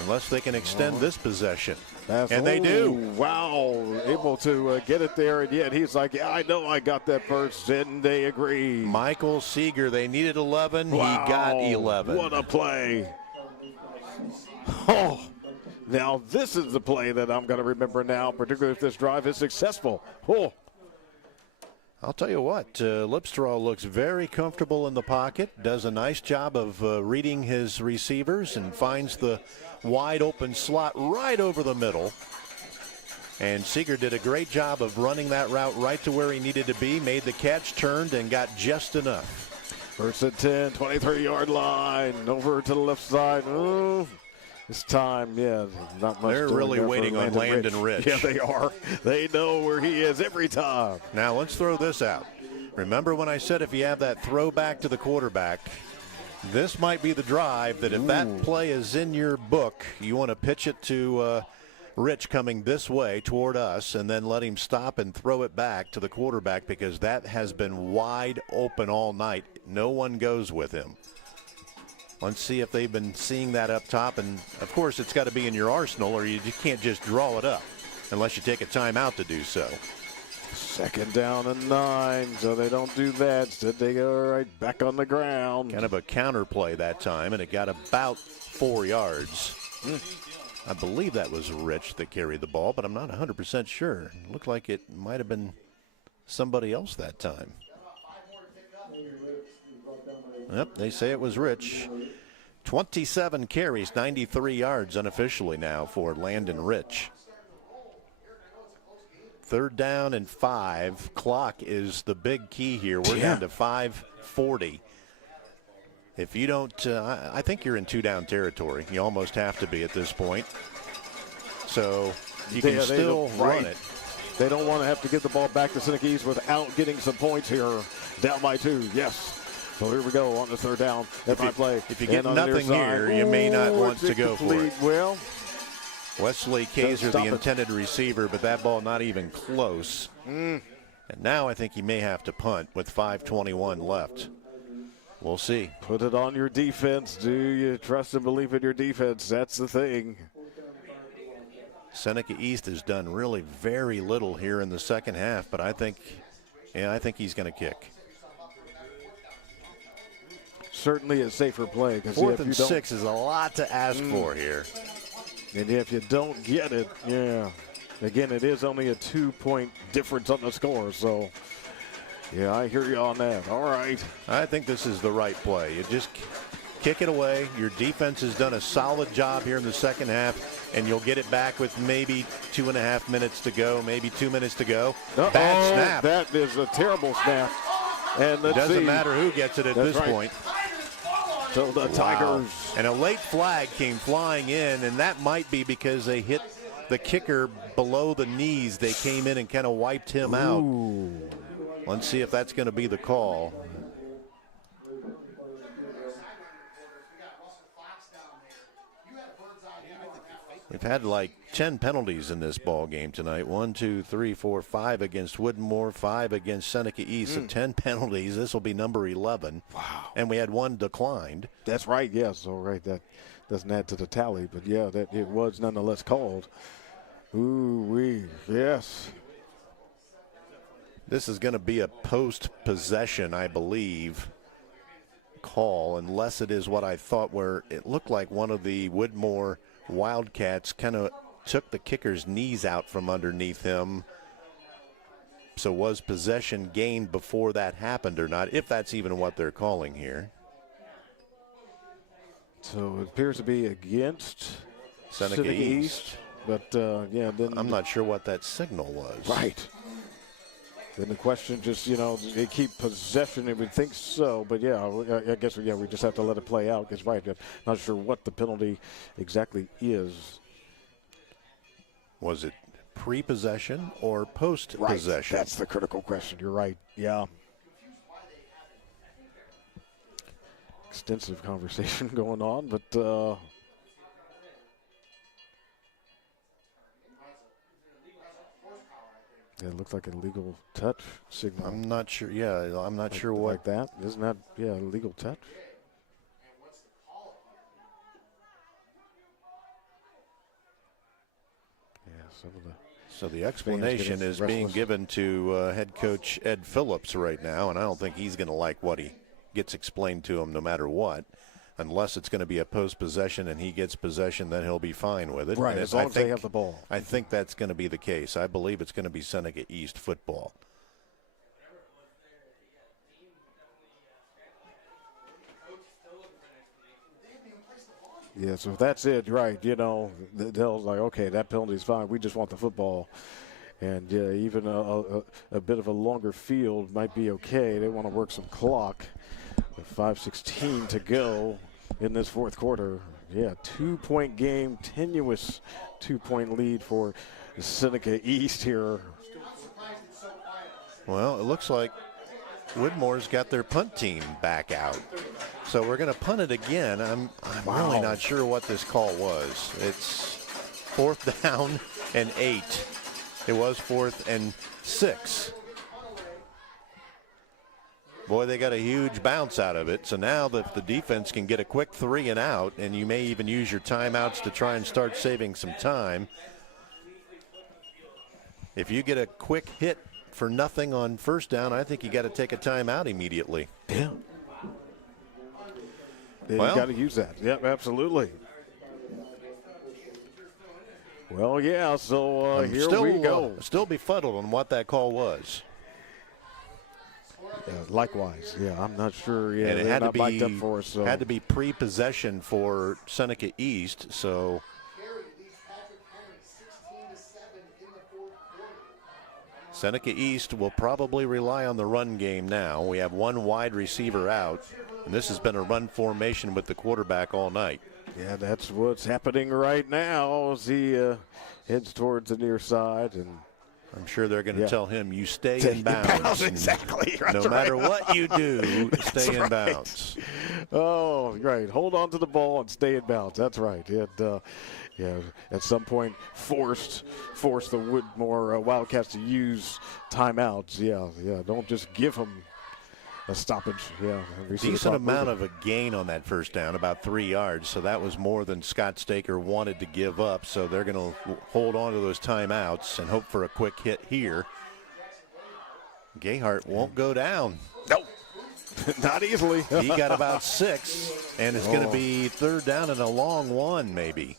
unless they can extend this possession. They do. Wow, able to get it there, and yet he's like, yeah, I know I got that first, and they agree. Michael Seeger, they needed 11. Wow. He got 11. What a play. Oh. Now, this is the play that I'm going to remember now, particularly if this drive is successful. Oh. I'll tell you what, Lipstraw looks very comfortable in the pocket, does a nice job of reading his receivers and finds the wide open slot right over the middle. And Seeger did a great job of running that route right to where he needed to be, made the catch, turned, and got just enough. First and 10, 23-yard line, over to the left side. Oh. This time, not much. They're really waiting on Landon Rich. Yeah, they are. They know where he is every time. Now, let's throw this out. Remember when I said if you have that throwback to the quarterback, this might be the drive that if that play is in your book, you want to pitch it to Rich coming this way toward us and then let him stop and throw it back to the quarterback because that has been wide open all night. No one goes with him. Let's see if they've been seeing that up top. And, of course, it's got to be in your arsenal or you can't just draw it up unless you take a timeout to do so. Second down and 9, so they don't do that. Instead, they go right back on the ground. Kind of a counter play that time, and it got about 4 yards. I believe that was Rich that carried the ball, but I'm not 100% sure. It looked like it might have been somebody else that time. Yep, they say it was Rich. 27 carries, 93 yards unofficially now for Landon Rich. Third down and 5. Clock is the big key here. We're down to 5:40. If you don't, I think you're in 2-down territory. You almost have to be at this point. So you can still run it. They don't want to have to get the ball back to Seneca East without getting some points here. Down by 2, yes. So here we go on the third down. If you get nothing here, you may not want to go for it. Well, Wesley Kaiser, the intended receiver, but that ball not even close. And now I think he may have to punt with 5:21 left. We'll see. Put it on your defense. Do you trust and believe in your defense? That's the thing. Seneca East has done really very little here in the second half, but I think he's going to kick. Certainly a safer play. Fourth and 6 is a lot to ask for here. And if you don't get it, yeah. Again, it is only a 2-point difference on the score, so yeah, I hear you on that. All right. I think this is the right play. You just kick it away. Your defense has done a solid job here in the second half, and you'll get it back with maybe 2.5 minutes to go, maybe 2 minutes to go. Bad snap. That is a terrible snap. And it doesn't matter who gets it at this point. So the Tigers. And a late flag came flying in, and that might be because they hit the kicker below the knees. They came in and kind of wiped him out. Let's see if that's going to be the call. We've had like 10 penalties in this ball game tonight. 1, 2, 3, 4, 5 against Woodmore, 5 against Seneca East. So 10 penalties. This will be number 11. Wow. And we had 1 declined. That's right. Yeah. So right, that doesn't add to the tally, but yeah, that it was nonetheless called. Yes. This is going to be a post-possession, I believe, call, unless it is what I thought, where it looked like one of the Woodmore Wildcats kind of took the kicker's knees out from underneath him. So was possession gained before that happened or not, if that's even what they're calling here? So it appears to be against Seneca East. But, yeah, then I'm not sure what that signal was. Right. Then the question just, they keep possession, and we think so. But, yeah, I guess, we just have to let it play out. Because, right, I'm not sure what the penalty exactly is. Was it pre-possession or post-possession? Right, that's the critical question. You're right, yeah. Extensive conversation going on, but it looks like a legal touch signal. I'm not sure. Yeah, I'm not sure what. Like that. Isn't that, a legal touch? Yeah, some of the. So the explanation is being given to head coach Ed Phillips right now, and I don't think he's going to like what he gets explained to him no matter what. Unless it's going to be a post-possession and he gets possession, then he'll be fine with it. Right, as long as they have the ball. I think that's going to be the case. I believe it's going to be Seneca East football. Yeah, so if that's it, right, they'll like, okay, that penalty's fine. We just want the football. And even a bit of a longer field might be okay. They want to work some clock. With 5:16 to go in this fourth quarter. Yeah, 2-point game, tenuous 2-point lead for Seneca East here. Well, it looks like Woodmore's got their punt team back out. So we're going to punt it again. I'm really not sure what this call was. It's 4th down and 8. It was 4th and 6. Boy, they got a huge bounce out of it. So now the defense can get a quick 3 and out, and you may even use your timeouts to try and start saving some time. If you get a quick hit for nothing on 1st down, I think you got to take a timeout immediately. Yeah. You got to use that. Yep, absolutely. Well, yeah, so here we go. Still befuddled on what that call was. Likewise, I'm not sure. Yeah, and it had to be mic'd up for us, so. Had to be pre-possession for Seneca East. So Seneca East will probably rely on the run game now. We have one wide receiver out, and this has been a run formation with the quarterback all night. Yeah, that's what's happening right now as he heads towards the near side, and I'm sure they're going to tell him, you stay in bounds. Exactly. No matter what you do, stay in bounds. Oh, right. Hold on to the ball and stay in bounds. That's right. At some point forced the Woodmore Wildcats to use timeouts. Yeah. Don't just give them a stoppage. Yeah, decent amount of a gain on that first down, about 3 yards. So that was more than Scott Staker wanted to give up. So they're going to hold on to those timeouts and hope for a quick hit here. Gayhart won't go down. No, not easily. He got about 6, and it's going to be 3rd down and a long one, maybe.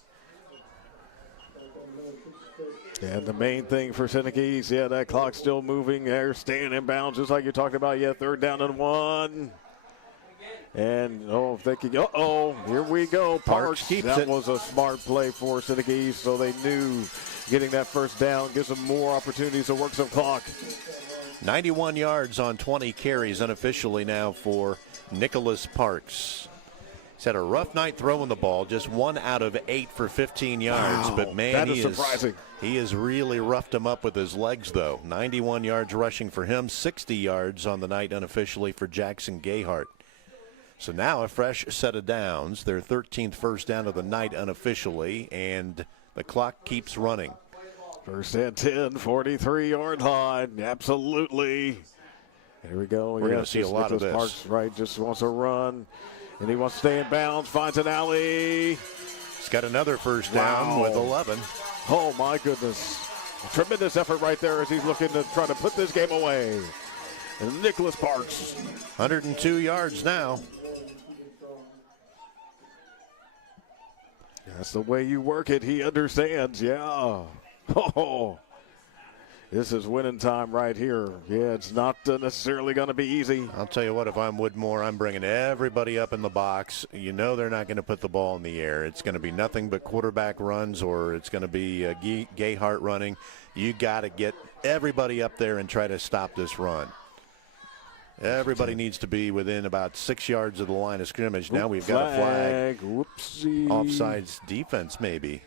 And the main thing for Seneca East, yeah, that clock's still moving. They're staying in bounds, just like you talked about. Yeah, 3rd down and 1. And, if they could go. Here we go. Parks keeps that it. was a smart play for Seneca East, so they knew getting that first down gives them more opportunities to work some clock. 91 yards on 20 carries unofficially now for Nicholas Parks. He's had a rough night throwing the ball, just 1 out of 8 for 15 yards. Wow, but, man, that is surprising. He has really roughed him up with his legs, though. 91 yards rushing for him, 60 yards on the night unofficially for Jackson Gayhart. So now a fresh set of downs, their 13th first down of the night unofficially, and the clock keeps running. First and 10, 43-yard line. Absolutely. Here we go. We're going to see a lot of this. Parks, right, just wants to run, and he wants to stay in bounds, finds an alley. He's got another first down with 11. Oh, my goodness. A tremendous effort right there as he's looking to try to put this game away. And Nicholas Parks. 102 yards now. That's the way you work it. He understands, yeah. Oh, this is winning time right here. Yeah, it's not necessarily going to be easy. I'll tell you what, if I'm Woodmore, I'm bringing everybody up in the box. You know they're not going to put the ball in the air. It's going to be nothing but quarterback runs, or it's going to be Gayhart running. You got to get everybody up there and try to stop this run. Everybody needs to be within about 6 yards of the line of scrimmage. Now we've got a flag. Whoopsie. Offsides defense, maybe.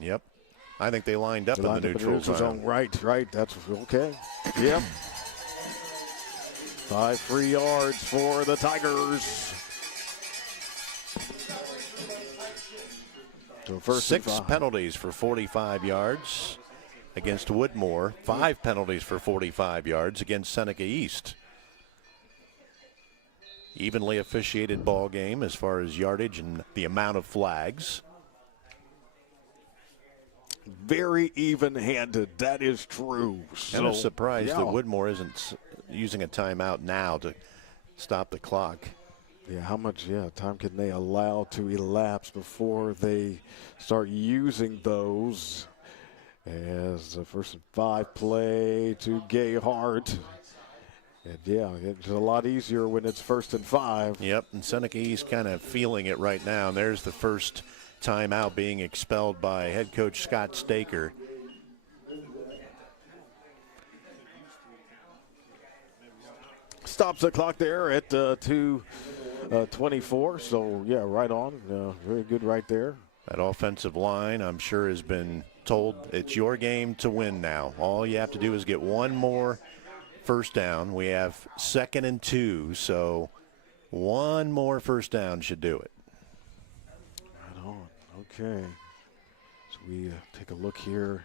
Yep. I think they lined up in the neutral zone. Right. That's okay. Yep. 5 free yards for the Tigers. So first 6 penalties for 45 yards against Woodmore. 5 penalties for 45 yards against Seneca East. Evenly officiated ball game as far as yardage and the amount of flags. Very even-handed. That is true. And I'm surprised that Woodmore isn't using a timeout now to stop the clock. Yeah, how much time can they allow to elapse before they start using those? As the 1st and 5 play to Gayhart. And it's a lot easier when it's 1st and 5. Yep, and Seneca East kind of feeling it right now. And there's the first timeout being expelled by head coach Scott Staker. Stops the clock there at 2:24. So, right on. Very good right there. That offensive line, I'm sure, has been told it's your game to win now. All you have to do is get one more first down. We have 2nd and 2, so one more first down should do it. Right on. Okay. So we take a look here,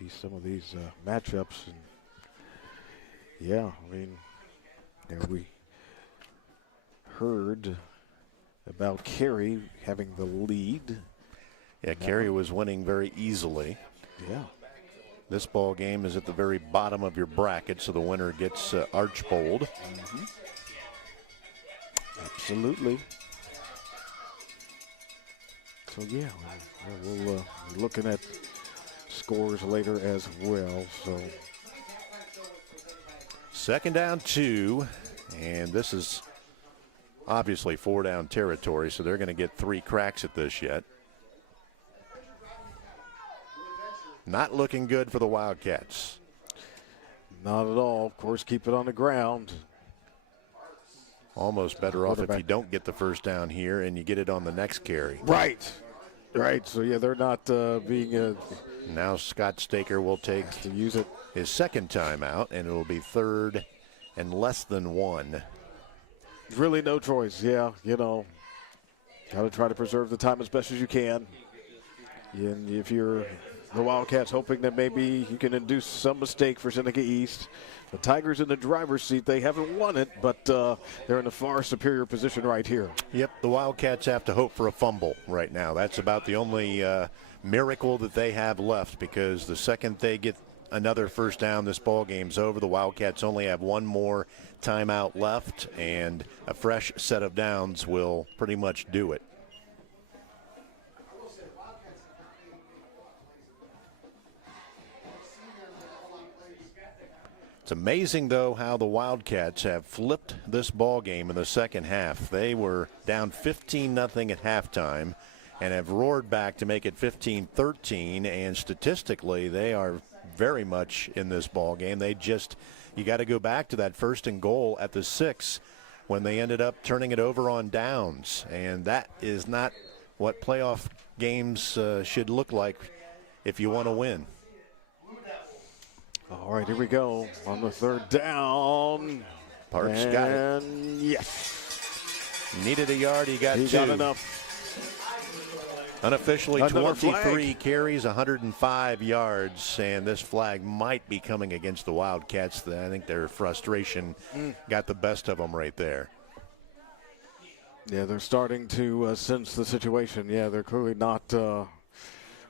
see some of these matchups. And we heard about Cary having the lead. Yeah, Cary was winning very easily. Yeah. This ball game is at the very bottom of your bracket, so the winner gets Archbold. Mm-hmm. Absolutely. So, we'll be looking at scores later as well. So 2nd down 2, and this is obviously 4-down territory, so they're going to get 3 cracks at this yet. Not looking good for the Wildcats. Not at all. Of course, keep it on the ground. Almost better off if you don't get the first down here and you get it on the next carry. Right. So, they're not being now Scott Staker will take to use it his 2nd timeout, and it will be 3rd and less than 1. Really no choice. Got to try to preserve the time as best as you can. And if you're the Wildcats, hoping that maybe you can induce some mistake for Seneca East. The Tigers in the driver's seat. They haven't won it, but they're in a far superior position right here. Yep, the Wildcats have to hope for a fumble right now. That's about the only miracle that they have left, because the second they get another first down, this ball game's over. The Wildcats only have one more timeout left, and a fresh set of downs will pretty much do it. It's amazing, though, how the Wildcats have flipped this ball game in the second half. They were down 15-0 at halftime and have roared back to make it 15-13, and statistically they are very much in this ball game. You got to go back to that 1st and goal at the 6 when they ended up turning it over on downs, and that is not what playoff games should look like if you want to win. All right, here we go on the 3rd down. Parks got it. Yes. Needed a yard. He got 2. Got enough. Unofficially, Another 23 flag. carries, 105 yards, and this flag might be coming against the Wildcats. I think their frustration got the best of them right there. Yeah, they're starting to sense the situation. Yeah, they're clearly not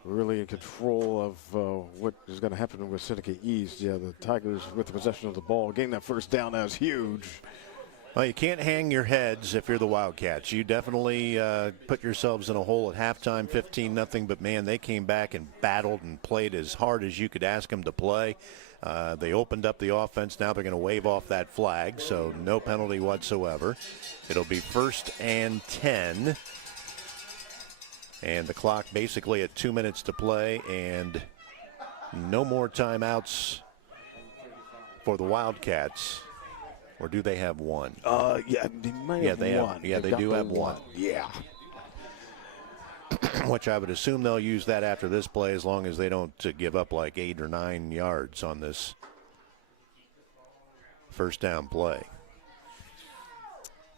really in control of what is going to happen with Seneca East. Yeah, the Tigers with the possession of the ball. Getting that first down, that was huge. Well, you can't hang your heads if you're the Wildcats. You definitely put yourselves in a hole at halftime, 15-0, but, man, they came back and battled and played as hard as you could ask them to play. They opened up the offense. Now they're going to wave off that flag, so no penalty whatsoever. It'll be 1st and 10. And the clock basically at 2 minutes to play, and no more timeouts for the Wildcats. Or do they have one? Yeah, they might have one. They do have one. Yeah. Which I would assume they'll use that after this play, as long as they don't give up like 8 or 9 yards on this first down play.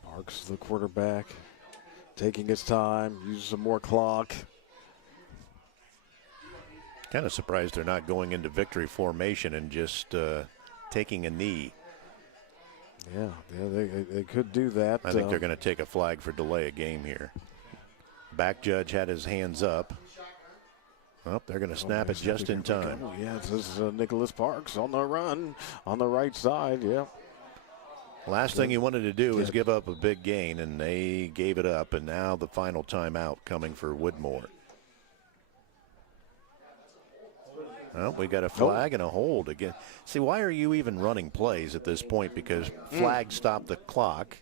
Parks, the quarterback, taking his time, using some more clock. Kind of surprised they're not going into victory formation and just taking a knee. Yeah, they could do that. I think they're going to take a flag for delay of game here. Back judge had his hands up. Oh, they're going to snap it just in time. Yeah, this is Nicholas Parks on the run on the right side. Yeah. Last thing he wanted to do was give up a big gain, and they gave it up, and now the final timeout coming for Woodmore. Well, we got a flag and a hold again. See, why are you even running plays at this point? Because flags stop the clock.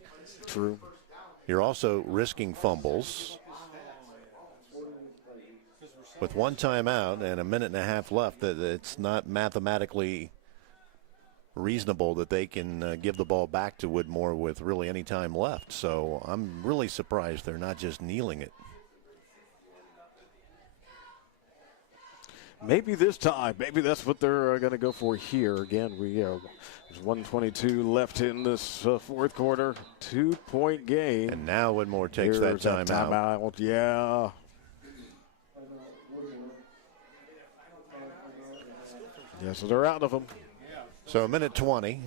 True. You're also risking fumbles. With one timeout and a minute and a half left, it's not mathematically reasonable that they can give the ball back to Woodmore with really any time left. So I'm really surprised they're not just kneeling it. Maybe this time. Maybe that's what they're going to go for here. Again, there's 1:22 left in this 4th quarter. 2-point game. And now Woodmore takes that timeout. Yeah. Yeah, so they're out of them. So a minute 20.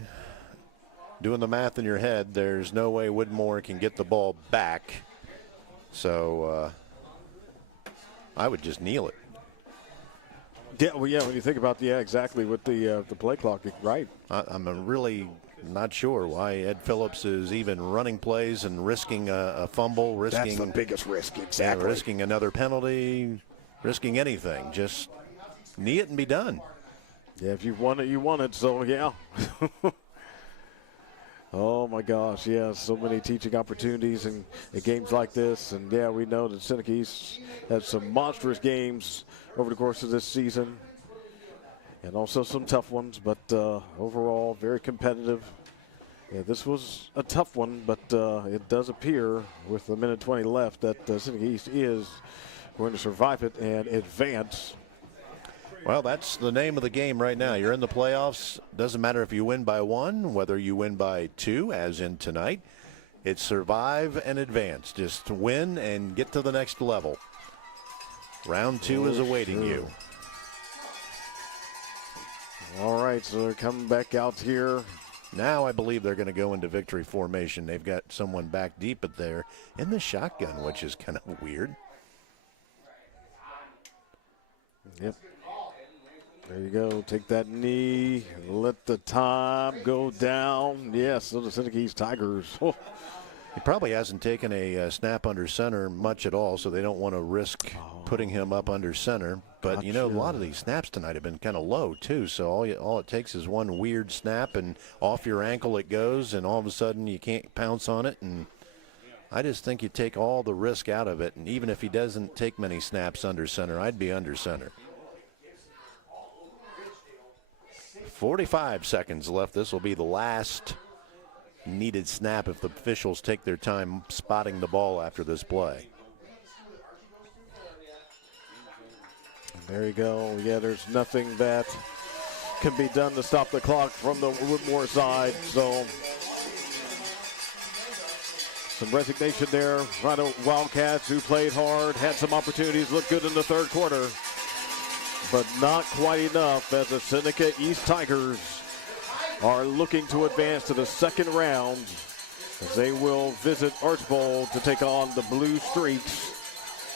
Doing the math in your head, there's no way Woodmore can get the ball back. So I would just kneel it. Yeah, well, yeah. When you think about exactly with the play clock, right? I'm really not sure why Ed Phillips is even running plays and risking a fumble, That's the biggest risk, exactly. Yeah, risking another penalty, risking anything. Just knee it and be done. Yeah, if you want it, you want it. So yeah. Oh my gosh, yeah, so many teaching opportunities in games like this, and yeah, we know that Seneca East had some monstrous games over the course of this season, and also some tough ones, but overall very competitive. Yeah, this was a tough one, but it does appear with a minute 20 left that Seneca East is going to survive it and advance. Well, that's the name of the game right now. You're in the playoffs. Doesn't matter if you win by 1, whether you win by 2, as in tonight. It's survive and advance. Just win and get to the next level. Round 2 is awaiting you. All right, so they're coming back out here. Now I believe they're going to go into victory formation. They've got someone back deep at there in the shotgun, which is kind of weird. Yep. There you go. Take that knee. Let the time go down. Yes, so the Seneca East Tigers. Oh. He probably hasn't taken a snap under center much at all, so they don't want to risk putting him up under center. But, Gotcha. you know, a lot of these snaps tonight have been kind of low, too. So all it takes is one weird snap, and off your ankle it goes, and all of a sudden you can't pounce on it. And I just think you take all the risk out of it. And even if he doesn't take many snaps under center, I'd be under center. 45 seconds left. This will be the last needed snap if the officials take their time spotting the ball after this play. There you go. Yeah, there's nothing that can be done to stop the clock from the Woodmore side. So some resignation there. Wildcats, who played hard, had some opportunities, looked good in the third quarter, but not quite enough as the Seneca East Tigers are looking to advance to the second round as they will visit Archbold to take on the Blue Streaks,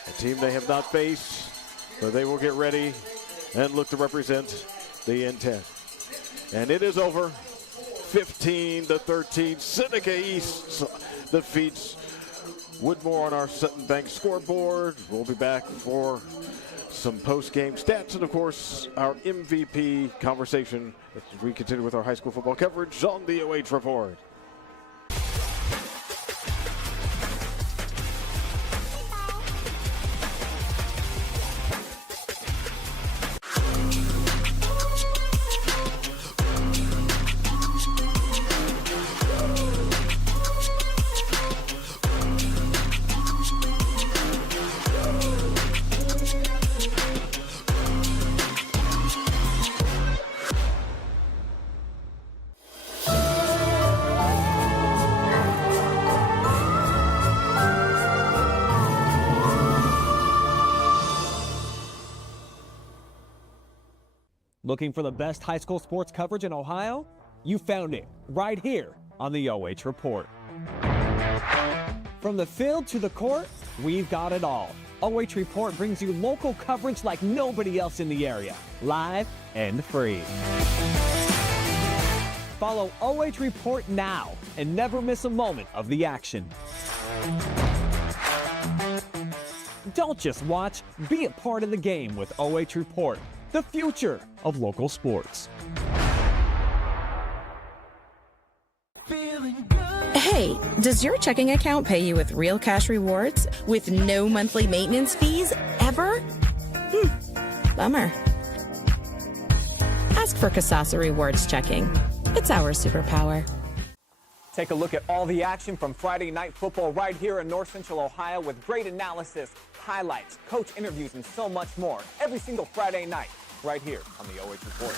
a team they have not faced, but they will get ready and look to represent the intent. And it is over. 15-13. Seneca East defeats Woodmore on our Sutton Bank scoreboard. We'll be back for some post-game stats and, of course, our MVP conversation as we continue with our high school football coverage on the OH Report. Looking for the best high school sports coverage in Ohio? You found it right here on the OH Report. From the field to the court, we've got it all. OH Report brings you local coverage like nobody else in the area, live and free. Follow OH Report now and never miss a moment of the action. Don't just watch, be a part of the game with OH Report, the future of local sports. Hey, does your checking account pay you with real cash rewards with no monthly maintenance fees ever? Bummer. Ask for Kasasa Rewards Checking. It's our superpower. Take a look at all the action from Friday Night Football right here in North Central Ohio with great analysis, highlights, coach interviews, and so much more every single Friday night right here on the OH Report.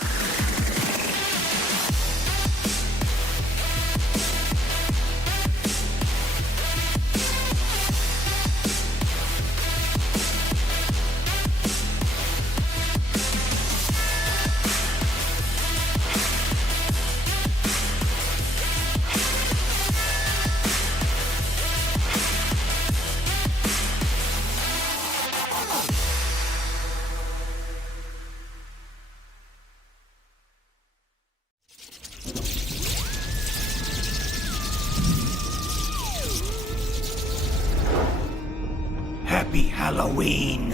Happy Halloween!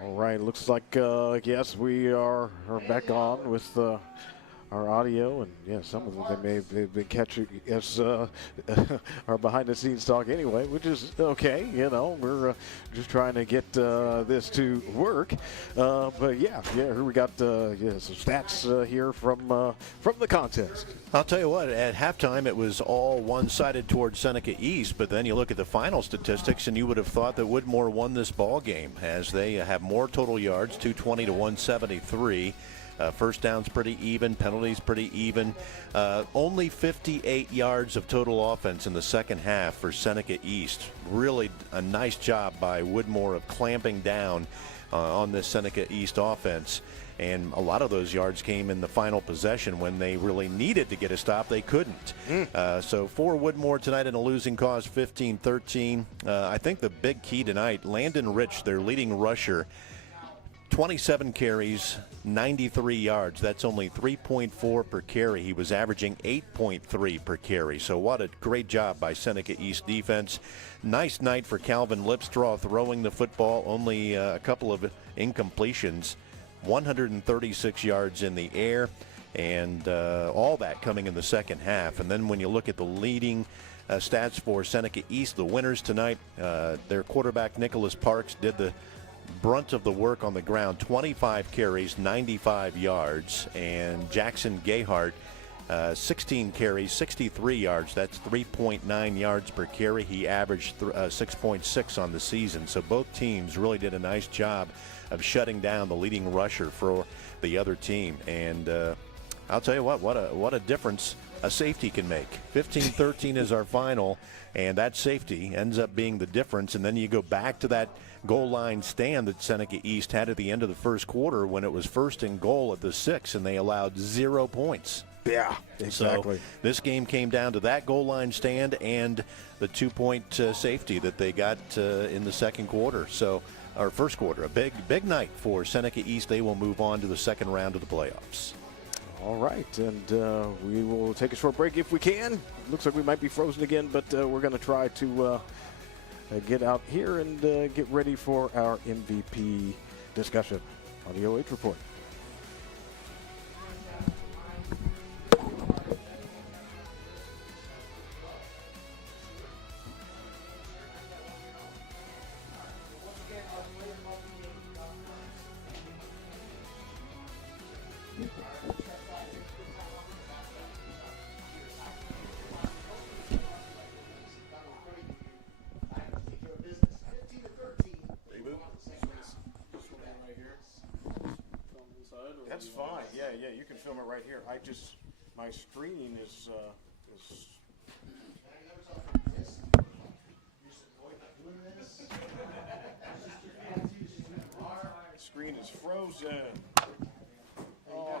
All right, looks like, yes, we are back on with our audio, and yeah, some of them they've been catching us our behind-the-scenes talk anyway, which is okay. You know, we're just trying to get this to work. But yeah, here we got some stats here from the contest. I'll tell you what, at halftime it was all one-sided towards Seneca East, but then you look at the final statistics and you would have thought that Woodmore won this ball game as they have more total yards, 220 to 173. First downs pretty even, penalties pretty even. Only 58 yards of total offense in the second half for Seneca East. Really a nice job by Woodmore of clamping down on this Seneca East offense. And a lot of those yards came in the final possession when they really needed to get a stop. They couldn't. So for Woodmore tonight in a losing cause, 15-13. I think the big key tonight, Landon Rich, their leading rusher, 27 carries, 93 yards. That's only 3.4 per carry. He was averaging 8.3 per carry. So what a great job by Seneca East defense. Nice night for Calvin Lipstraw throwing the football. Only a couple of incompletions. 136 yards in the air, and all that coming in the second half. And then when you look at the leading stats for Seneca East, the winners tonight, their quarterback Nicholas Parks did the brunt of the work on the ground, 25 carries, 95 yards, and Jackson Gayhart, 16 carries, 63 yards. That's 3.9 yards per carry. He averaged 6.6 on the season. So both teams really did a nice job of shutting down the leading rusher for the other team. And I'll tell you what a difference a safety can make. 15-13 is our final, and that safety ends up being the difference. And then you go back to that goal line stand that Seneca East had at the end of the first quarter when it was first and goal at the 6, and they allowed 0 points. Yeah, exactly. So this game came down to that goal line stand and the 2-point safety that they got in the second quarter. So, our first quarter, a big night for Seneca East. They will move on to the second round of the playoffs. All right, and we will take a short break if we can. Looks like we might be frozen again, but we're going to try to get out here and get ready for our MVP discussion on the OH Report. That's fine. Yeah, you can film it right here. My screen is screen is frozen. Oh.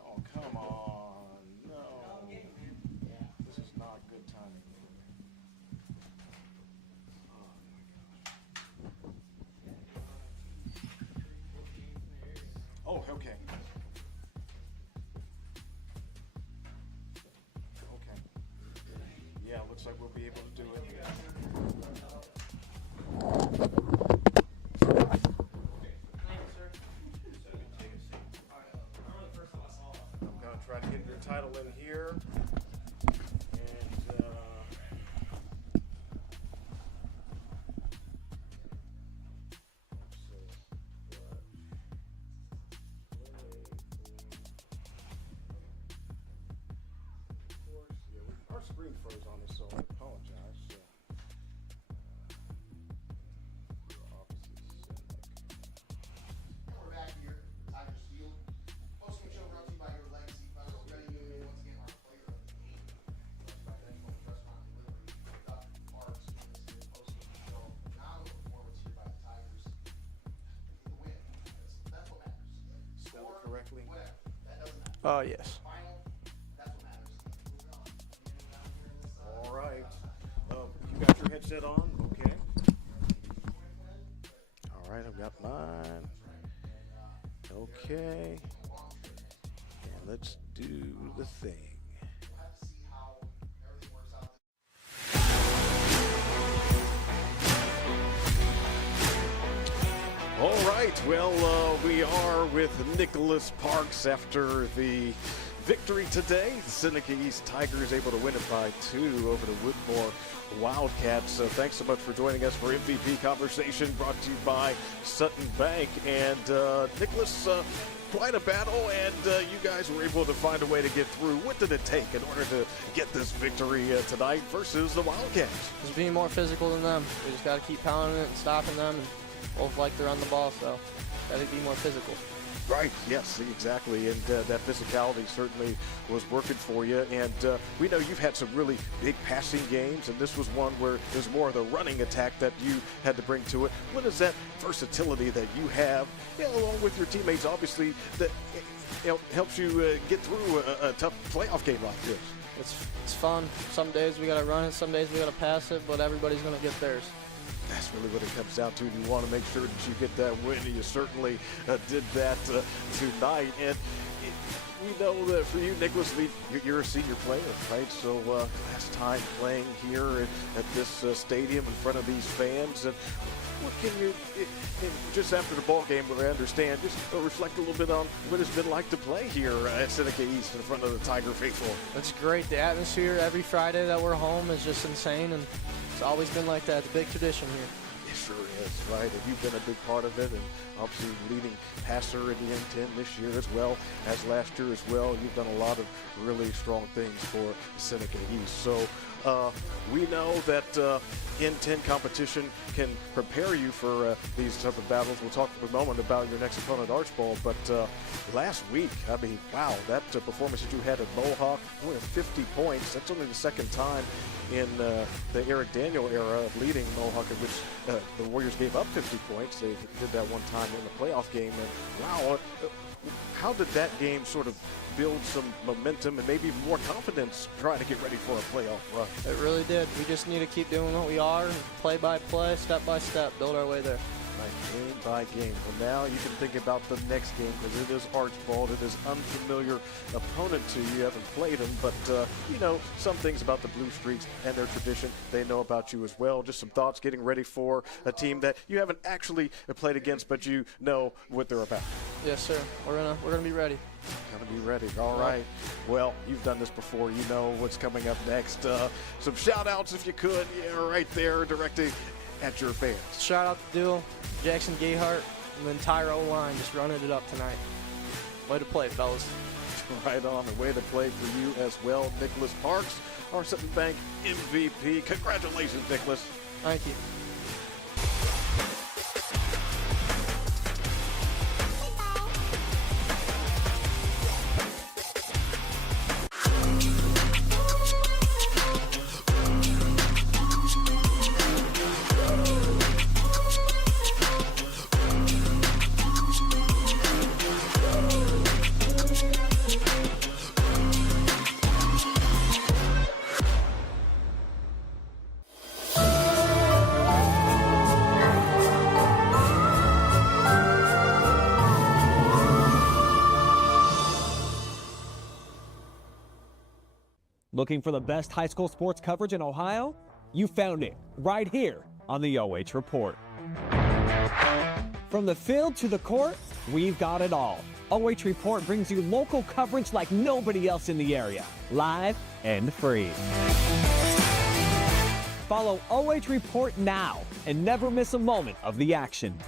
Oh, come on. No. This is not good timing. Oh, okay. Okay. Yeah, looks like we'll be able to do it. I'm going to try to get your title in here. And, our screen froze on us, so I apologize. We're back here, Tigers Field. Post-game show brought to you by your Legacy Federal Credit Union. Once again, our player of the game. By Benjamin Restaurant Delivery, Duck Parks, in this year's post-game show. Phenomenal performance here by the Tigers. The win. That's what matters. Score correctly. Whatever. That doesn't matter. Yes. Final, that's what matters. Moving on. All right. You got your headset on? Okay. All right, I've got mine. Okay. And let's do the thing. All right, well, we are with Nicholas Parks after the victory today. The Seneca East Tigers able to win it by 2 over the Woodmore Wildcats. Thanks so much for joining us for MVP Conversation, brought to you by Sutton Bank. And Nicholas, quite a battle, and you guys were able to find a way to get through. What did it take in order to get this victory tonight versus the Wildcats? Just being more physical than them. We just got to keep pounding it and stopping them, and both like to run the ball, so got to be more physical. Right, yes, exactly, and that physicality certainly was working for you, and we know you've had some really big passing games, and this was one where there's more of the running attack that you had to bring to it. What is that versatility that you have, along with your teammates, obviously, that helps you get through a tough playoff game like this? It's fun. Some days we got to run it, some days we got to pass it, but everybody's going to get theirs. That's really what it comes down to. You want to make sure that you get that win, and you certainly did that tonight. And we know that for you, Nicholas, you're a senior player, right? So last time playing here at this stadium in front of these fans. And what can you, just after the ball game, where I understand, just reflect a little bit on what it's been like to play here at Seneca East in front of the Tiger faithful? It's great. The atmosphere every Friday that we're home is just insane, and it's always been like that. It's a big tradition here. It sure is, right? And you've been a big part of it, and obviously leading passer in the M10 this year as well as last year as well. You've done a lot of really strong things for Seneca East. So We know that in-10 competition can prepare you for these type of battles. We'll talk for a moment about your next opponent, Archbold. But last week, I mean, wow, that performance that you had at Mohawk, 50 points. That's only the second time in the Eric Daniel era of leading Mohawk, in which the Warriors gave up 50 points. They did that one time in the playoff game. And wow, how did that game sort of build some momentum and maybe more confidence trying to get ready for a playoff run? It really did. We just need to keep doing what we are, play by play, step by step, build our way there. Game by game. Well, now you can think about the next game, because it is Archbold. It is unfamiliar opponent to you. You haven't played them, but you know some things about the Blue Streaks and their tradition. They know about you as well. Just some thoughts getting ready for a team that you haven't actually played against, but you know what they're about. Yes, sir. We're gonna be ready. Gonna be ready. All right. Well, you've done this before. You know what's coming up next. Some shout outs if you could. Yeah, right there, directing at your fans. Shout out to Dual, Jackson Gayhart, and the entire O-line just running it up tonight. Way to play, fellas. Right on, the way to play for you as well. Nicholas Parks, our Sutton Bank MVP. Congratulations, Nicholas. Thank you. Looking for the best high school sports coverage in Ohio? You found it right here on the OH Report. From the field to the court, we've got it all. OH Report brings you local coverage like nobody else in the area, live and free. Follow OH Report now and never miss a moment of the action.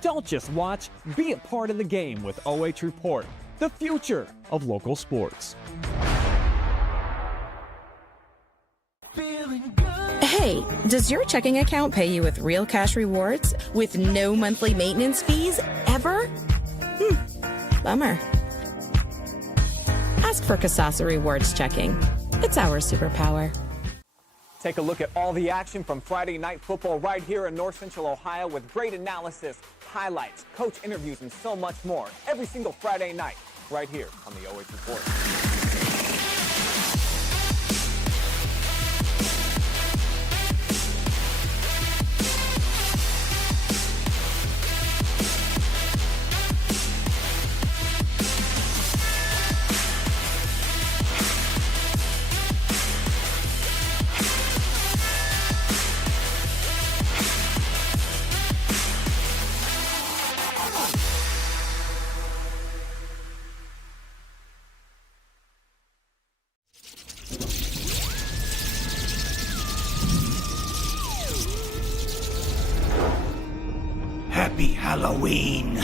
Don't just watch, be a part of the game with OH Report, the future of local sports. Hey, does your checking account pay you with real cash rewards with no monthly maintenance fees ever? Bummer. Ask for Kasasa Rewards Checking. It's our superpower. Take a look at all the action from Friday Night Football right here in North Central Ohio with great analysis, highlights, coach interviews, and so much more every single Friday night right here on the OH Report. Happy Halloween!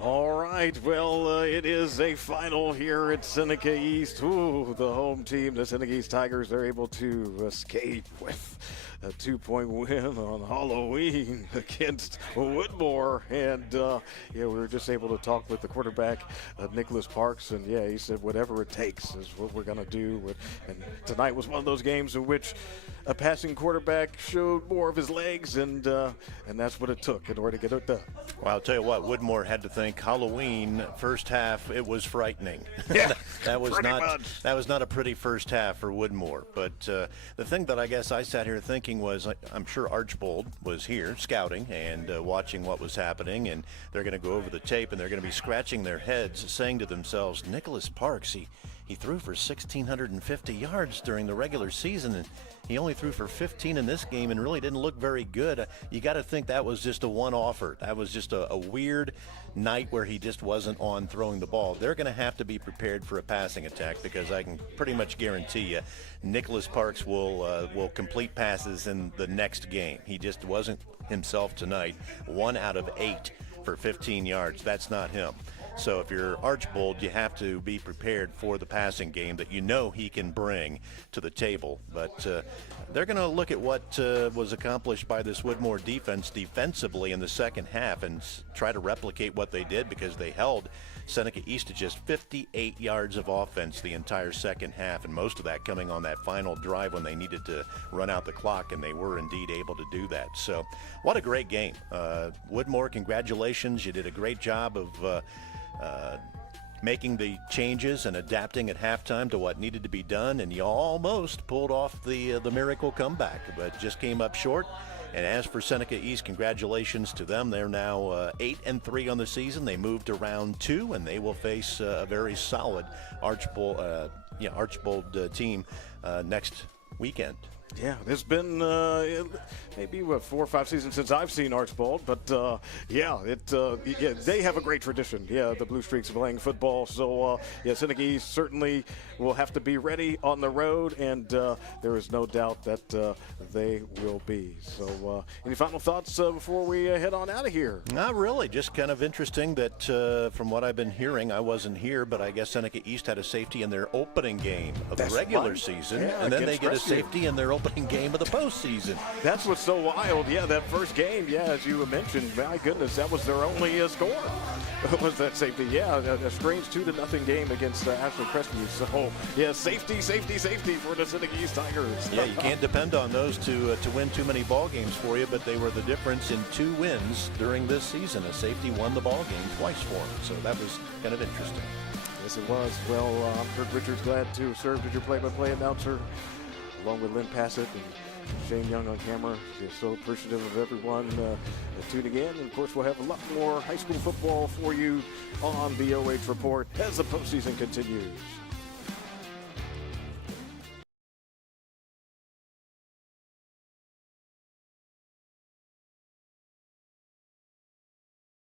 All right, well, it is a final here at Seneca East. Ooh, the home team, the Seneca East Tigers, they're able to escape with a 2-point win on Halloween against Woodmore. And, yeah, we were just able to talk with the quarterback, Nicholas Parks, and, yeah, he said whatever it takes is what we're going to do. And tonight was one of those games in which a passing quarterback showed more of his legs, and that's what it took in order to get it done. Well, I'll tell you what, Woodmore had to think Halloween first half, it was frightening. Yeah, that was not a pretty first half for Woodmore. But the thing that I guess I sat here thinking was, I'm sure Archbold was here scouting and watching what was happening, and they're going to go over the tape and they're going to be scratching their heads saying to themselves, Nicholas Parks, he threw for 1,650 yards during the regular season, and he only threw for 15 in this game and really didn't look very good. You got to think that was just a one-offer. That was just a weird night where he just wasn't on throwing the ball. They're going to have to be prepared for a passing attack, because I can pretty much guarantee you Nicholas Parks will complete passes in the next game. He just wasn't himself tonight. 1 out of 8 for 15 yards. That's not him. So if you're Archbold, you have to be prepared for the passing game that you know he can bring to the table. But they're going to look at what was accomplished by this Woodmore defense defensively in the second half and try to replicate what they did, because they held Seneca East to just 58 yards of offense the entire second half, and most of that coming on that final drive when they needed to run out the clock, and they were indeed able to do that. So what a great game. Woodmore, congratulations. You did a great job of making the changes and adapting at halftime to what needed to be done, and you almost pulled off the miracle comeback, but just came up short. And as for Seneca East, congratulations to them. They're now 8-3 on the season. They moved to round 2, and they will face a very solid Archbold team next weekend. Yeah, it's been maybe 4 or 5 seasons since I've seen Archbold, but they have a great tradition. Yeah, the Blue Streaks of playing football. So Seneca East certainly will have to be ready on the road, and there is no doubt that they will be. So, any final thoughts before we head on out of here? Not really. Just kind of interesting that from what I've been hearing, I wasn't here, but I guess Seneca East had a safety in their opening game of the regular season, and then they get a safety in their opening game of the postseason. That's what's so wild. Yeah, that first game, as you mentioned, my goodness, that was their only score. Was that safety? Yeah, a strange 2-0 game against Ashley Crestview. So, safety for the Seneca East Tigers. Yeah, you can't depend on those to win too many ball games for you, but they were the difference in 2 wins during this season. A safety won the ball game twice for them, so that was kind of interesting. Yes, it was. Well, I'm Kurt Richards, glad to serve as your play-by-play announcer, along with Lynn Passett and Shane Young on camera. Just so appreciative of everyone tuning in. And of course, we'll have a lot more high school football for you on the OH Report as the postseason continues.